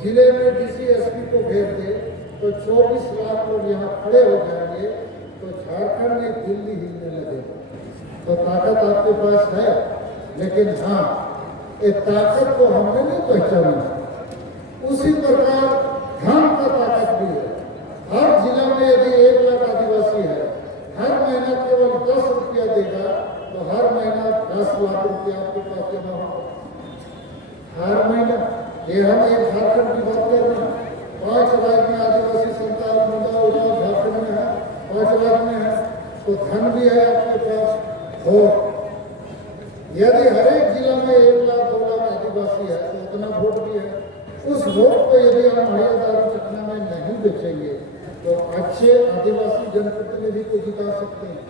जिले में डीसी एसपी को भेज दे तो 24 लाख लोग यहाँ खड़े हो जाएंगे। तो झारखंड में दिल्ली हिलने लगेगा। तो ताकत आपके पास है, लेकिन हाँ, ये ताकत को हमने नहीं पहचाना। उसी प्रकार धन का ताकत भी है। हर जिला में यदि 1 लाख आदिवासी है, हर महीना केवल 10 रुपया देगा तो हर महीना 10 लाख रुपया आपके पास जमा होगा। हर महीना ये हम एक झारखंड की बात कर रहे हैं। 5 लाख में आदिवासी संतान मुंडा उड़ाव झारखंड में है, 5 लाख में है। तो धन भी है आपके पास। हो यदि हर एक जिला में 1 लाख 2 लाख आदिवासी है तो उतना वोट भी है। उस वोट को यदि हम हरियाणा चकना में नहीं बेचेंगे तो अच्छे आदिवासी जनप्रतिनिधि को जिता सकते हैं।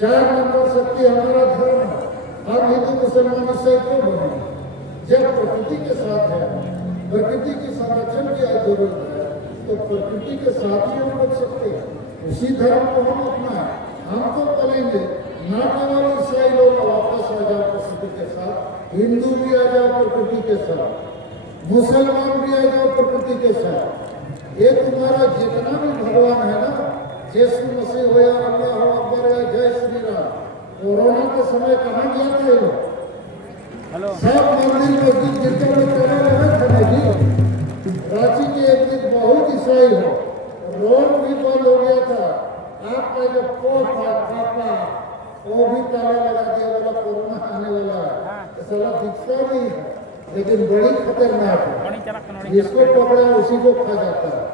4 नंबर शक्ति हमारा धर्म है। हम हिंदू मुसलमान ईसाई क्यों बने? जब प्रकृति के साथ है, प्रकृति की संरक्षण की जरूरत है, तो प्रकृति के साथ ही हम बच सकते हैं। उसी धर्म को हम अपनाएं, हम तो पलेंगे। ना केवल ईसाई लोग वापस आ जाओ प्रकृति के साथ, हिंदू भी आ जाओ प्रकृति के साथ, मुसलमान भी आ जाओ प्रकृति के साथ। ये तुम्हारा जितना भी भगवान है ना, यीशु मसीह हो या अल्लाह अकबर या जय श्री राम, कोरोना के समय कहाँ गया था ये लोग? सब मंदिर मस्जिद गिरजा में करने लगे थे ना जी। रांची के एक दिन बहुत ईसाई हो, रोड भी बंद हो गया था। आपका जो कोट था पापा, वो भी ताला लगा दिया, बोला कोरोना आने वाला है। साला दिखता नहीं है, लेकिन बड़ी खतरनाक है। जिसको पकड़ा उसी को खा जाता है।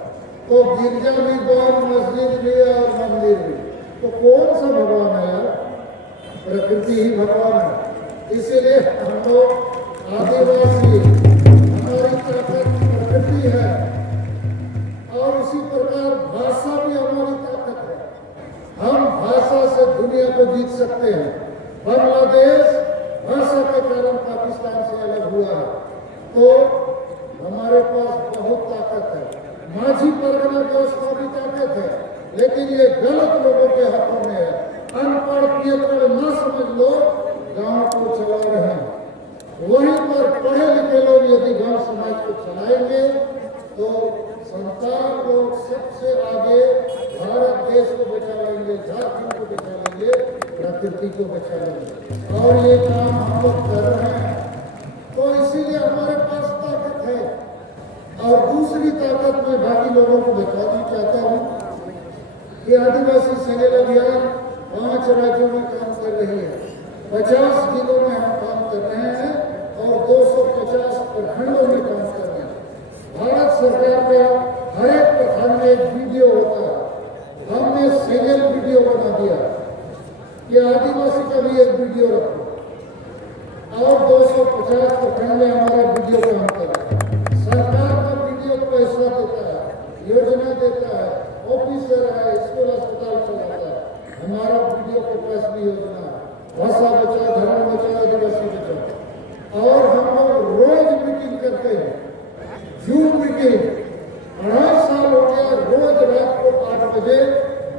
तो गिरजा भी बंद, मस्जिद भी और मंदिर भी। तो कौन सा भगवान है यार? प्रकृति ही भगवान है। इसीलिए हम लोग आदिवासी, हमारी ताकत प्रकृति है और उसी प्रकार भाषा भी हमारी ताकत है। हम भाषा से दुनिया को जीत सकते हैं। बांग्लादेश भाषा के कारण पाकिस्तान से अलग हुआ है, तो हमारे पास बहुत ताकत है। माझी परगना व्यवस्था भी ताकत है, लेकिन ये गलत लोगों के हाथों में है। अनपढ़ पियतड़ न समझ लोग गांव को चला रहे हैं। वहीं पर पढ़े लिखे लोग यदि गांव समाज को चलाएंगे तो संतान लोग सबसे आगे भारत देश को बचा लेंगे, झारखंड को बचा लेंगे, प्रकृति को बचा लेंगे। और ये काम हम लोग कर रहे हैं। तो इसीलिए हमारे पास ताकत है। और दूसरी ताकत मैं बाकी लोगों को बताना चाहता हूँ कि आदिवासी सेना अभियान 5 राज्यों में काम कर रही है। 50 जिलों में हम काम कर रहे हैं और 250 प्रखंडों में काम कर रहे हैं। भारत सरकार का हर एक प्रखंड में एक वीडियो होता है। हमने सीरियल वीडियो बना दिया कि आदिवासी का भी एक वीडियो रखो और 250 प्रखंड में हमारा वीडियो काम कर रहा है। सरकार का वीडियो पैसा देता है, योजना देता है, ऑफिसर है, स्कूल अस्पताल चलाता है। हमारा वीडियो के पास भी योजना है, भाषा बचाओ, धर्म बचाओ, आदिवासी बचाओ। और हम लोग रोज मीटिंग करते हैं, जूम मीटिंग। 2.5 साल हो गया, रोज रात को 8 बजे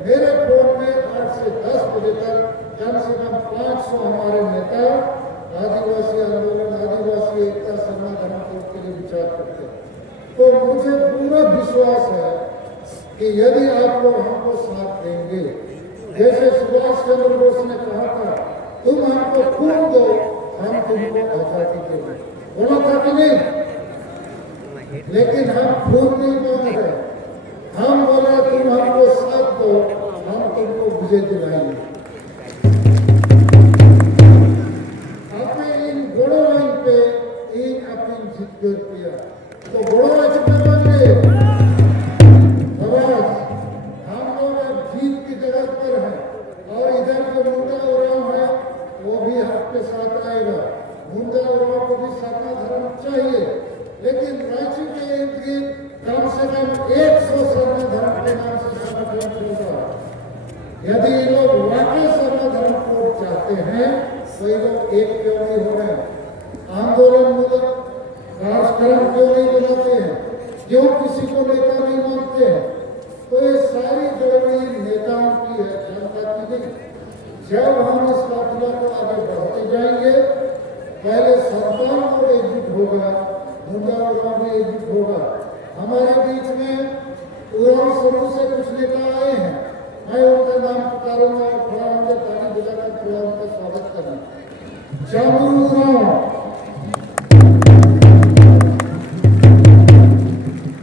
मेरे फोन में 8 से 10 बजे तक कम से कम 500 हमारे नेता आदिवासी आंदोलन, आदिवासी एकता, सरना धर्म कोड के लिए विचार करते हैं। तो मुझे पूरा विश्वास है कि यदि आप लोग हमको साथ देंगे, जैसे सुभाष चंद्र बोस ने कहा था, तुम हमको खून दो, हम तुमको आजादी देंगे। बोला था कि नहीं? लेकिन हम खून नहीं मांग रहे, हम बोला तुम हमको साथ दो, हम तुमको विजय दिलाएंगे। आपने इन गोड़ों लाइन पे इन अपनी जीत कर किया, तो गोड़ों लाइन पे बन गए। हम लोग अब जीत की जगह पर हैं और इधर जो मुंडा उराव है वो भी आपके साथ आएगा। मुंडा उराव को भी सरना धर्म चाहिए, लेकिन रांची के इर्द गिर्द कम से कम 100 सरना धर्म के नाम से सरना धर्म होगा। यदि ये लोग वाकई सरना धर्म कोड चाहते हैं तो ये लोग एक क्यों नहीं हो रहे हैं? आंदोलन मूलक कार्यक्रम क्यों नहीं बनाते हैं? क्यों किसी को नेता नहीं मानते हैं? तो ये सारी गड़बड़ी नेताओं की है, जनता की नहीं। जब हम इस काफिला को आगे बढ़ते जाएंगे, पहले सरकार को एकजुट होगा, मुंडा उराव भी एकजुट होगा। हमारे बीच में उराव समूह से कुछ नेता आए हैं, मैं उनका नाम पुकारूंगा और खड़ा होकर ताली बजाकर थोड़ा उनका स्वागत करना। जामू उराव,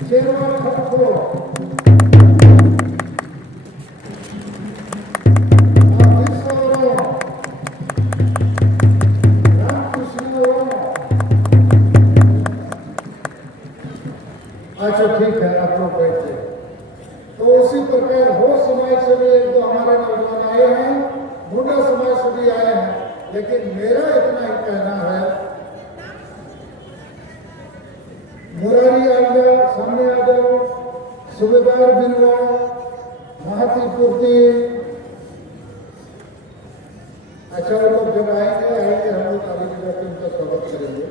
शेरवा खटको, अच्छा ठीक है, आप लोग बैठे। तो उसी प्रकार हो समाज से भी एक तो हमारे नौजवान आए हैं, मुंडा समाज से भी आए हैं, लेकिन मेरा इतना ही कहना है, मुरारी आंडा सामने आ जाओ, सूबेदार बिनवा, महाती पूर्ति। अच्छा वो लोग जब आएंगे हम लोग आगे जाकर उनका स्वागत करेंगे।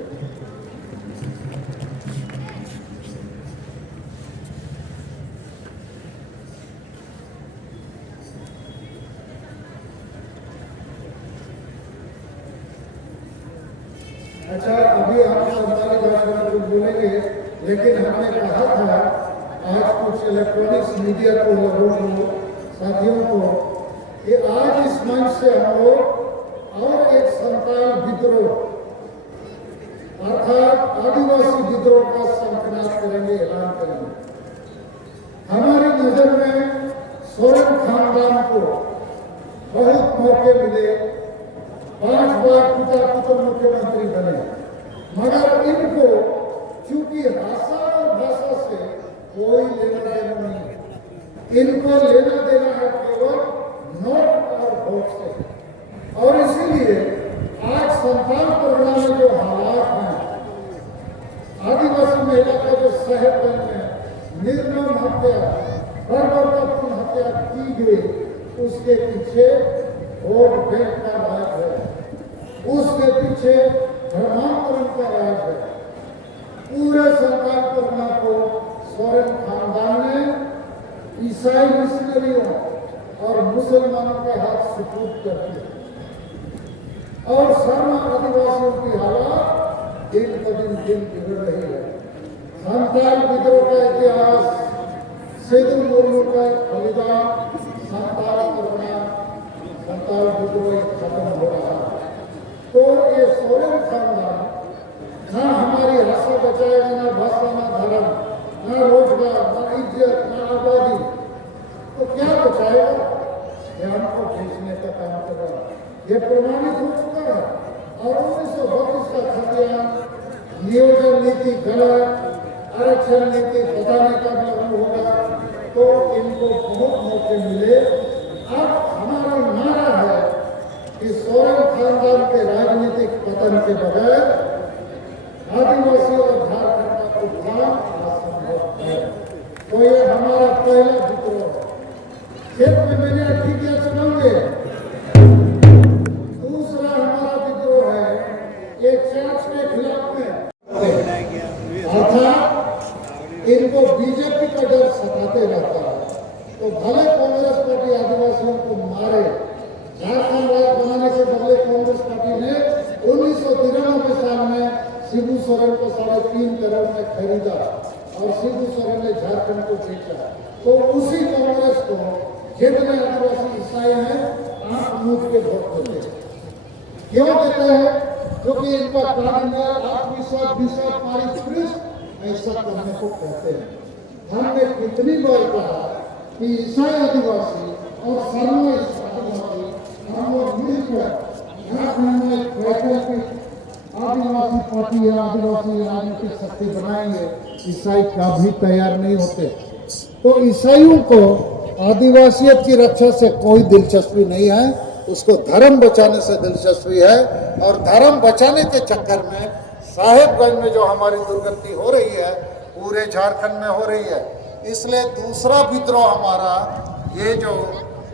अच्छा अभी हम संताली भाषा में कुछ बोलेंगे, लेकिन हमने कहा था आज कुछ इलेक्ट्रॉनिक्स मीडिया को, लोगों को, साथियों को, कि आज इस मंच से हम लोग और एक संताल विद्रोह अर्थात आदिवासी विद्रोह का संकल्प करेंगे, ऐलान करेंगे। हमारी नजर में सोरेन खानदान को बहुत मौके मिले, 5 बार पिता पुत्र मुख्यमंत्री बने, मगर इनको चूंकि भाषा और भाषा से कोई लेना देना नहीं है, इनको लेना देना है केवल नोट और वोट से। और इसीलिए आज संताल परगना में जो हालात हैं, आदिवासी महिला का जो सहन में निर्मम हत्या, बर्बरतापूर्ण हत्या की गई, उसके पीछे वोट बैंक का राज है, उसके पीछे धर्मांतरण का राज है। पूरे संताल परगना को सोरेन खानदान ने ईसाई मिशनरियों और मुसलमानों के हाथ सुपुर्द कर दिया और सरना आदिवासियों की हालत दिन ब दिन बिगड़ रही है। संताल विद्रोह का इतिहास, सेदु मुर्मू का बलिदान, संताल परगना, संताल विद्रोह खत्म हो रहा है। तो ये सोरेन खानदान ना हमारी भाषा बचाएगा, ना भाषा, ना धर्म, ना रोजगार, ना इज्जत, ना आबादी, तो क्या बचाएगा? ये हमको खींचने का काम कर रहा है। ये प्रमाणित हो चुका है। जो नीति गलत, आरक्षण नीति बताने का लागू होगा तो इनको बहुत मौके मिले। अब हमारा नारा है कि सोरेन खानदान के राजनीतिक पतन के बगैर आदिवासी और झारखंड का उत्थान असंभव है। तो ये हमारा पहला विद्रोह है। खेत में मैंने अतिथियां चुनावे। दूसरा हमारा विद्रोह है एक टैक्स के खिलाफ में, अर्थात इनको बीजेपी का डर सताते रहता है। तो भले कांग्रेस पार्टी आदिवासियों को मारे, झारखंड राज्य बनाने के बदले कांग्रेस पार्टी ने 1993 साल में शिबू सोरेन को 3.5 करोड़ में खरीदा और शिबू सोरेन ने झारखंड को बेचा। तो उसी कांग्रेस को जितने आदिवासी ईसाई हैं आंख मूंद के वोट देते हैं। क्यों देते हैं? क्योंकि इनका कानूनी आत्मविश्वास विश्वास परिष्कृत ऐसा करने को कहते हैं। हमने कितनी बार कहा कि ईसाई आदिवासी और सर्व आदिवासी हम लोग मिलकर झारखंड में वैकल्पिक आदिवासी पार्टी या आदिवासी राजनीतिक शक्ति बनाएंगे। ईसाई का भी तैयार नहीं होते। तो ईसाइयों को आदिवासियत की रक्षा से कोई दिलचस्पी नहीं है, उसको धर्म बचाने से दिलचस्पी है। और धर्म बचाने के चक्कर में साहेबगंज में जो हमारी दुर्गति हो रही है पूरे झारखंड में हो रही है। इसलिए दूसरा विद्रोह हमारा ये जो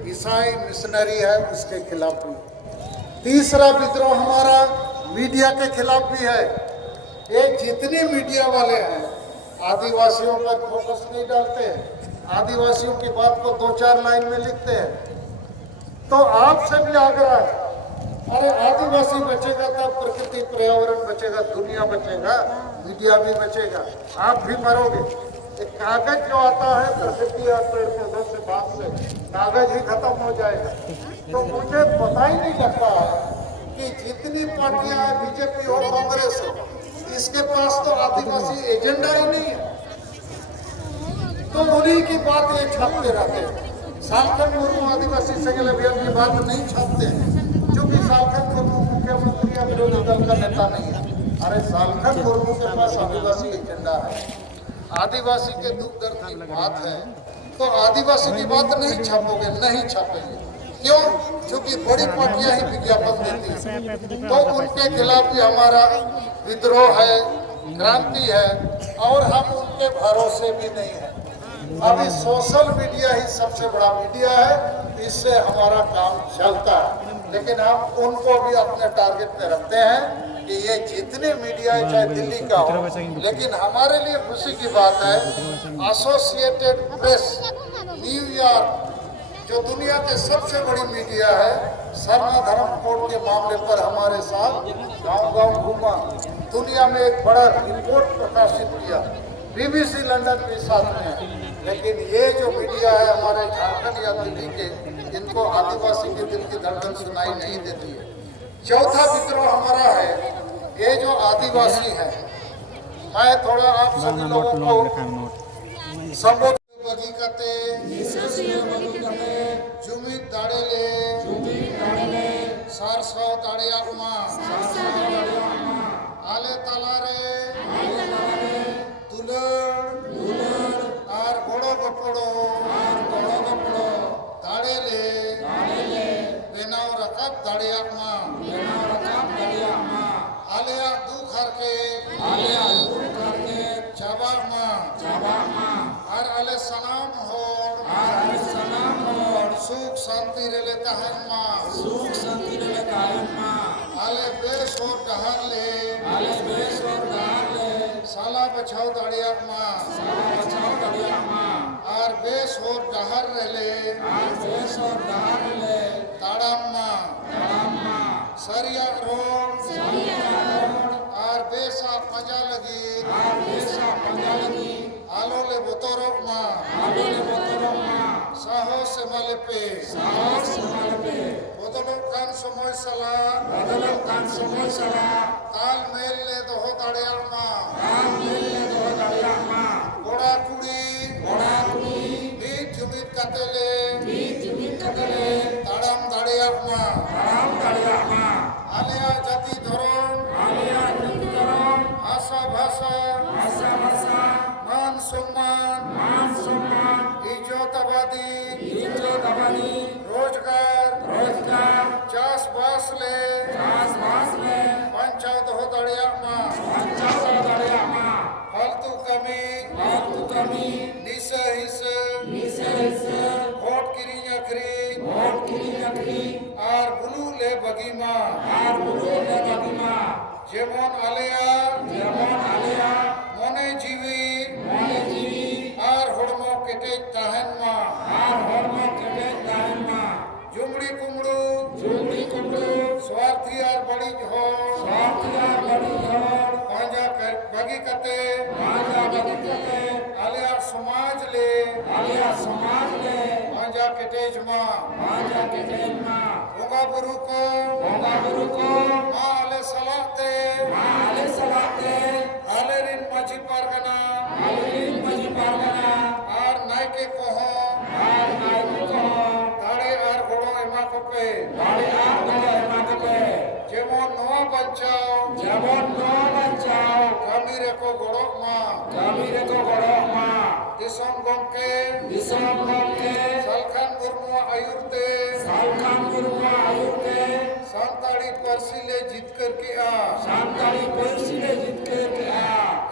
ईसाई मिशनरी है उसके खिलाफ भी। तीसरा विद्रोह हमारा मीडिया के खिलाफ भी है। ये जितने मीडिया वाले हैं आदिवासियों पर फोकस नहीं डालते हैं, आदिवासियों की बात को 2-4 लाइन में लिखते हैं। तो आपसे भी आग्रह है, अरे आदिवासी बचेगा तब प्रकृति पर्यावरण बचेगा, दुनिया बचेगा, मीडिया भी बचेगा, आप भी मरोगे। एक कागज जो आता है प्रकृति और पेड़ पौधों से बात से, कागज ही खत्म हो जाएगा। तो मुझे पता ही नहीं लगता कि जितनी पार्टियां हैं बीजेपी हो कांग्रेस हो, इसके पास तो आदिवासी एजेंडा ही नहीं है। तो उन्हीं की बात ये छापते रहते हैं। सालखन मुर्मू आदिवासी सेगल अभियान की बात नहीं छापते हैं क्योंकि सालखन मुर्मू मुख्यमंत्री या विरोधी दल का नेता नहीं है। अरे सालखन मुर्मू के पास आदिवासी एजेंडा है, आदिवासी के दुख दर्द की बात है। तो आदिवासी की बात नहीं छापोगे, नहीं छापेंगे। क्यों? क्योंकि बड़ी पार्टियां ही विज्ञापन देती हैं। तो उनके खिलाफ भी हमारा विद्रोह है, क्रांति है और हम उनके भरोसे भी नहीं है। अभी सोशल मीडिया ही सबसे बड़ा मीडिया है, इससे हमारा काम चलता है। लेकिन हम उनको भी अपने टारगेट में रखते हैं कि ये जितने मीडिया है चाहे दिल्ली का हो, लेकिन हमारे लिए खुशी की बात है एसोसिएटेड प्रेस न्यूयॉर्क जो दुनिया के सबसे बड़ी मीडिया है, सरना धर्म कोड के मामले पर हमारे साथ गांव-गांव घूमा, दुनिया में एक बड़ा रिपोर्ट प्रकाशित किया। BBC लंदन भी साथ में है। लेकिन ये जो मीडिया है हमारे झारखंड या दिल्ली के, इनको आदिवासी के दिल की धड़कन सुनाई नहीं देती है। चौथा विद्रोह हमारा है ये जो आदिवासी है। मैं थोड़ा आप सभी लोगों को संबोधित बगीकते जुमित दाड़ेले सारसो दाड़ियामा आले तालारे दुलड़ आर गोड़ो गपड़ो दाड़ेले बेनाव रकब दाड़ियामा आलिया दुख हरके चाबामा और अले सलाम हो सुख शांति रे लेता है आले बेस और डहर ले साला बचाओ दाड़िया और बेस और डहर रहे ताड़ामा सरिया रोड और बेसा पंजा लगी आलो ले बोतरो साहो से माले पे बदलो कान समय सला ताल मेल ले दो दाड़िया गोड़ा कुड़ी बीच जुमित कतले ताड़ाम दाड़िया आलिया जाति धरम आशा भाषा ভাষা মান সম্মান ইজ্জত আবাদি রোজগার চাষবাস লে বাঞ্চাও দহ দাড়িয়া মা ফালতু কামি নিসে হিসে ভোট কিরিং আখরিং আর বুলু লে বাগিমা যেমন আলেয়া মনে জীবী আর হড়মো কেটে তাহেন মা জুমড়ি কুমড়ু স্বার্থী আর বাড়িজ হড় পাঁজা বাগি কাতে আলেয়ার সমাজ লে পাঁজা কেটেজ মা বঙ্গা বুরু কো মা আলে সালাতে আলেরিন মাঝি পারগানা আর নাইকে কহ দাড়ে আর গোড়ো এমা কপে যেমন নোয়া বাঞ্চাও কামি রেখো গোড়ো মা দিসম গমকে সালখান মুর্মু আয়ুর্তে সান্তাড়ি পার্সিলে জিত করকে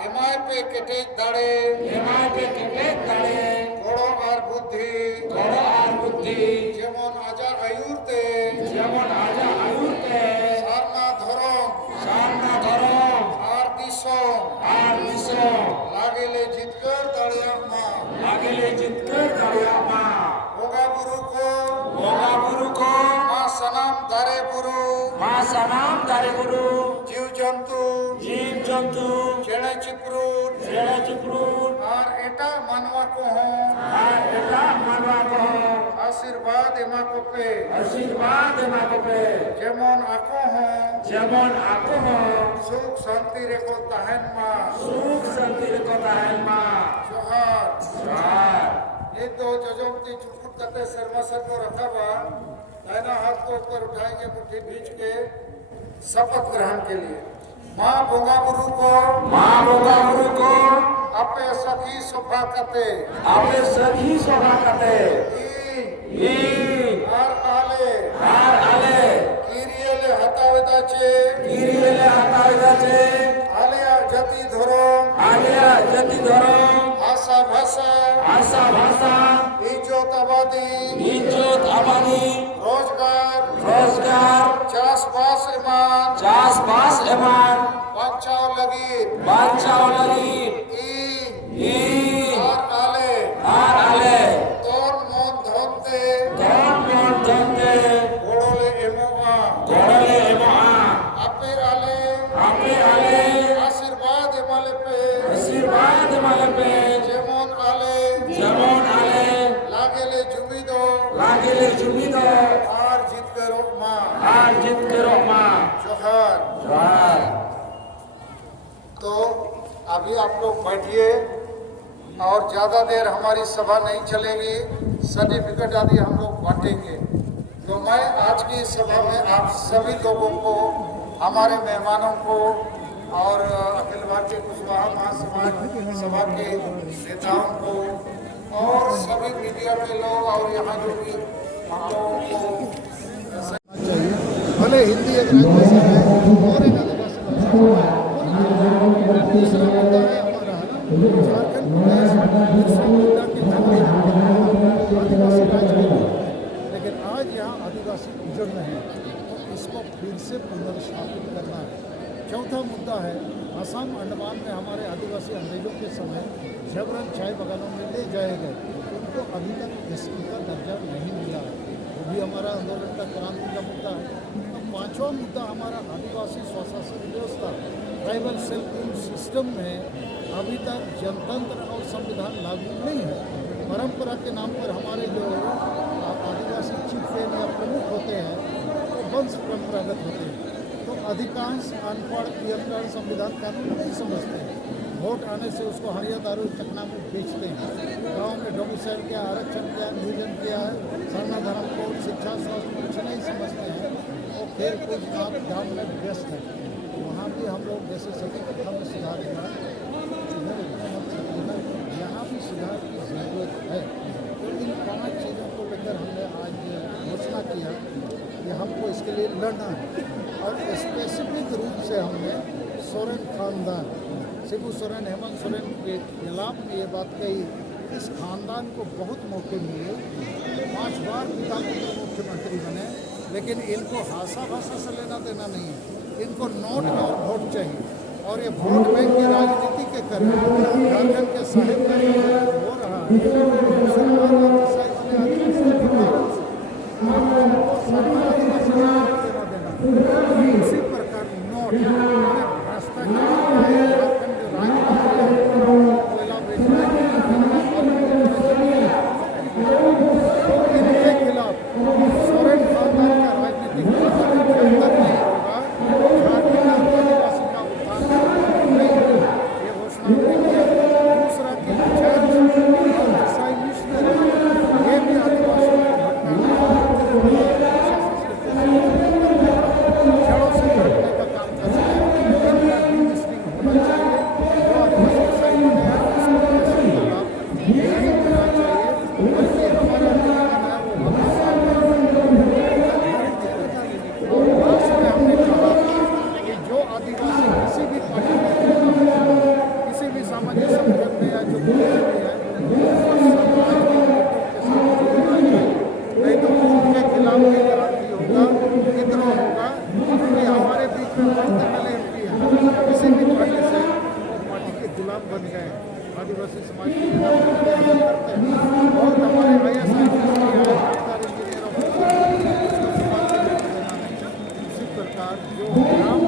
এমআই पे কেটে দাঁড়ে গোড়ো আর বুদ্ধি যেমন আজা আয়ুর্তে সারনা ধরম আর দিসম লাগেলে জিতকর দাঁড়িয়া মা বঙ্গা বুরু কো মা সনাম দারে বুরু জীব জন্তু চেড়ে চিপরুট আর এটা মানবা কহ আশীর্বাদ এমা কপে যেমন আকো সুখ শান্তি রেখো তাহেন মা जोहार ये तो जजमती चुपुट करते शर्मा सर को रखा बा दाहिना हाथ को ऊपर उठाएंगे मुट्ठी बीच के शपथ ग्रहण के लिए माँ बोंगा गुरु को अपे सखी सोफा करते আর আলে কিরিয়েলে হাতাবেদাচে আলিয়া জাতি ধরম আশা ভাষা ইজ্জত আবাদি রোজগার চাষবাস এমান বাঞ্চাও লাগি আর আলে তোর মন ধনতে গোড়লে এমোমা আপের আলে আশীর্বাদ এমালে পে যেমন আলে লাগেলে জুমিদ আর জিতকে রহমা जोहार तो अभी आप लोग बैठिए और ज़्यादा देर हमारी सभा नहीं चलेगी सर्टिफिकेट आदि हम लोग बांटेंगे तो मैं आज की सभा में आप सभी लोगों को हमारे मेहमानों को और अखिल भारतीय कुशवाहा महासमाज सभा के नेताओं को और सभी मीडिया के लोग और यहाँ जो भी हम लोगों को भले हिंदी एक राज्य है और एक आदिवासी भाषा दूसरा मुद्दा है हमारा झारखंड प्रदेश विश्व मुद्दा के आदिवासी राज्य के लिए लेकिन आज यहाँ आदिवासी उजड़ रहे हैं तो इसको फिर से पुनर्स्थापित करना है चौथा मुद्दा है असम अंडमान में हमारे आदिवासी अंग्रेजों के समय जबरन चाय बागानों में ले जाए गए उनको अभी तक एसटी का दर्जा नहीं मिला है वो भी हमारा आंदोलन का क्रांति का मुद्दा है। पांचवा मुद्दा हमारा आदिवासी स्वशासन व्यवस्था ट्राइबल सेल्फ रूल सिस्टम में अभी तक जनतंत्र और संविधान लागू नहीं है। परंपरा के नाम पर हमारे जो आदिवासी चीफ या प्रमुख होते हैं वो वंश परंपरागत होते हैं तो अधिकांश अनपढ़ पीएम संविधान कानून नहीं समझते हैं। वोट आने से उसको हरिया दारू चकना में बेचते हैं। गांव में डोमिसाइल क्या आरक्षण क्या नियोजन किया है सरना धर्म को शिक्षा स्वास्थ्य कुछ नहीं समझते हैं और खेल कूद काम में व्यस्त है। वहाँ भी हम लोग जैसे सभी कथा में सुधार हुआ खानदान शिबू सोरेन, हेमंत सोरेन के खिलाफ में ये बात कही, इस खानदान को बहुत मौके मिले, 5 बार पिता पुत्र मुख्यमंत्री बने, लेकिन इनको हासा भाषा से लेना देना नहीं है, इनको नोट और वोट चाहिए। और ये वोट बैंक की राजनीति के कारण झारखंड के साहित्य में हो रहा है। मुसलमान और ईसाई बने आदिवासी के कारण से आपको सरकार का देना देना, इसी प्रकार नोट भ्रष्टाचार झारखंड जो राजनीति है, कोयला बेचना इनके खिलाफ सोरेन खानदान का राजनीतिक नहीं होगा, झारखंड आदिवासी का उत्थान नहीं होगा, ये घोषणा हमने किया। दूसरा कि चर्च और ईसाई मिशनरी ये भी आदिवासियों को भटकाने जड़ों से काटने का काम कर रहे हैं। इनका डिलिस्टिंग होना चाहिए, जो आदिवासी ईसाई बने हैं उसको पैसे का लाभ नहीं मिलना चाहिए, बल्कि हमारा निवेदन है वो हमेशा उसमें हमने कहा कि जो आदिवासी किसी भी पार्टी में किसी भी सामाजिक संगठन में या जो भी है समाज के लोगों के साथ जुड़ना चाहिए, नहीं तो उनके खिलाफ भी क्रांति होगा, विद्रोह होगा। क्योंकि हमारे बीच में बढ़ते वाले एमपी हैं, किसी भी पार्टी से वो पार्टी के गुलाम बन गए, आदिवासी समाज के खिलाफ करते हैं। बहुत हमारे IAS इंजीनियर ऑफिसर इसी प्रकार जो ग्राम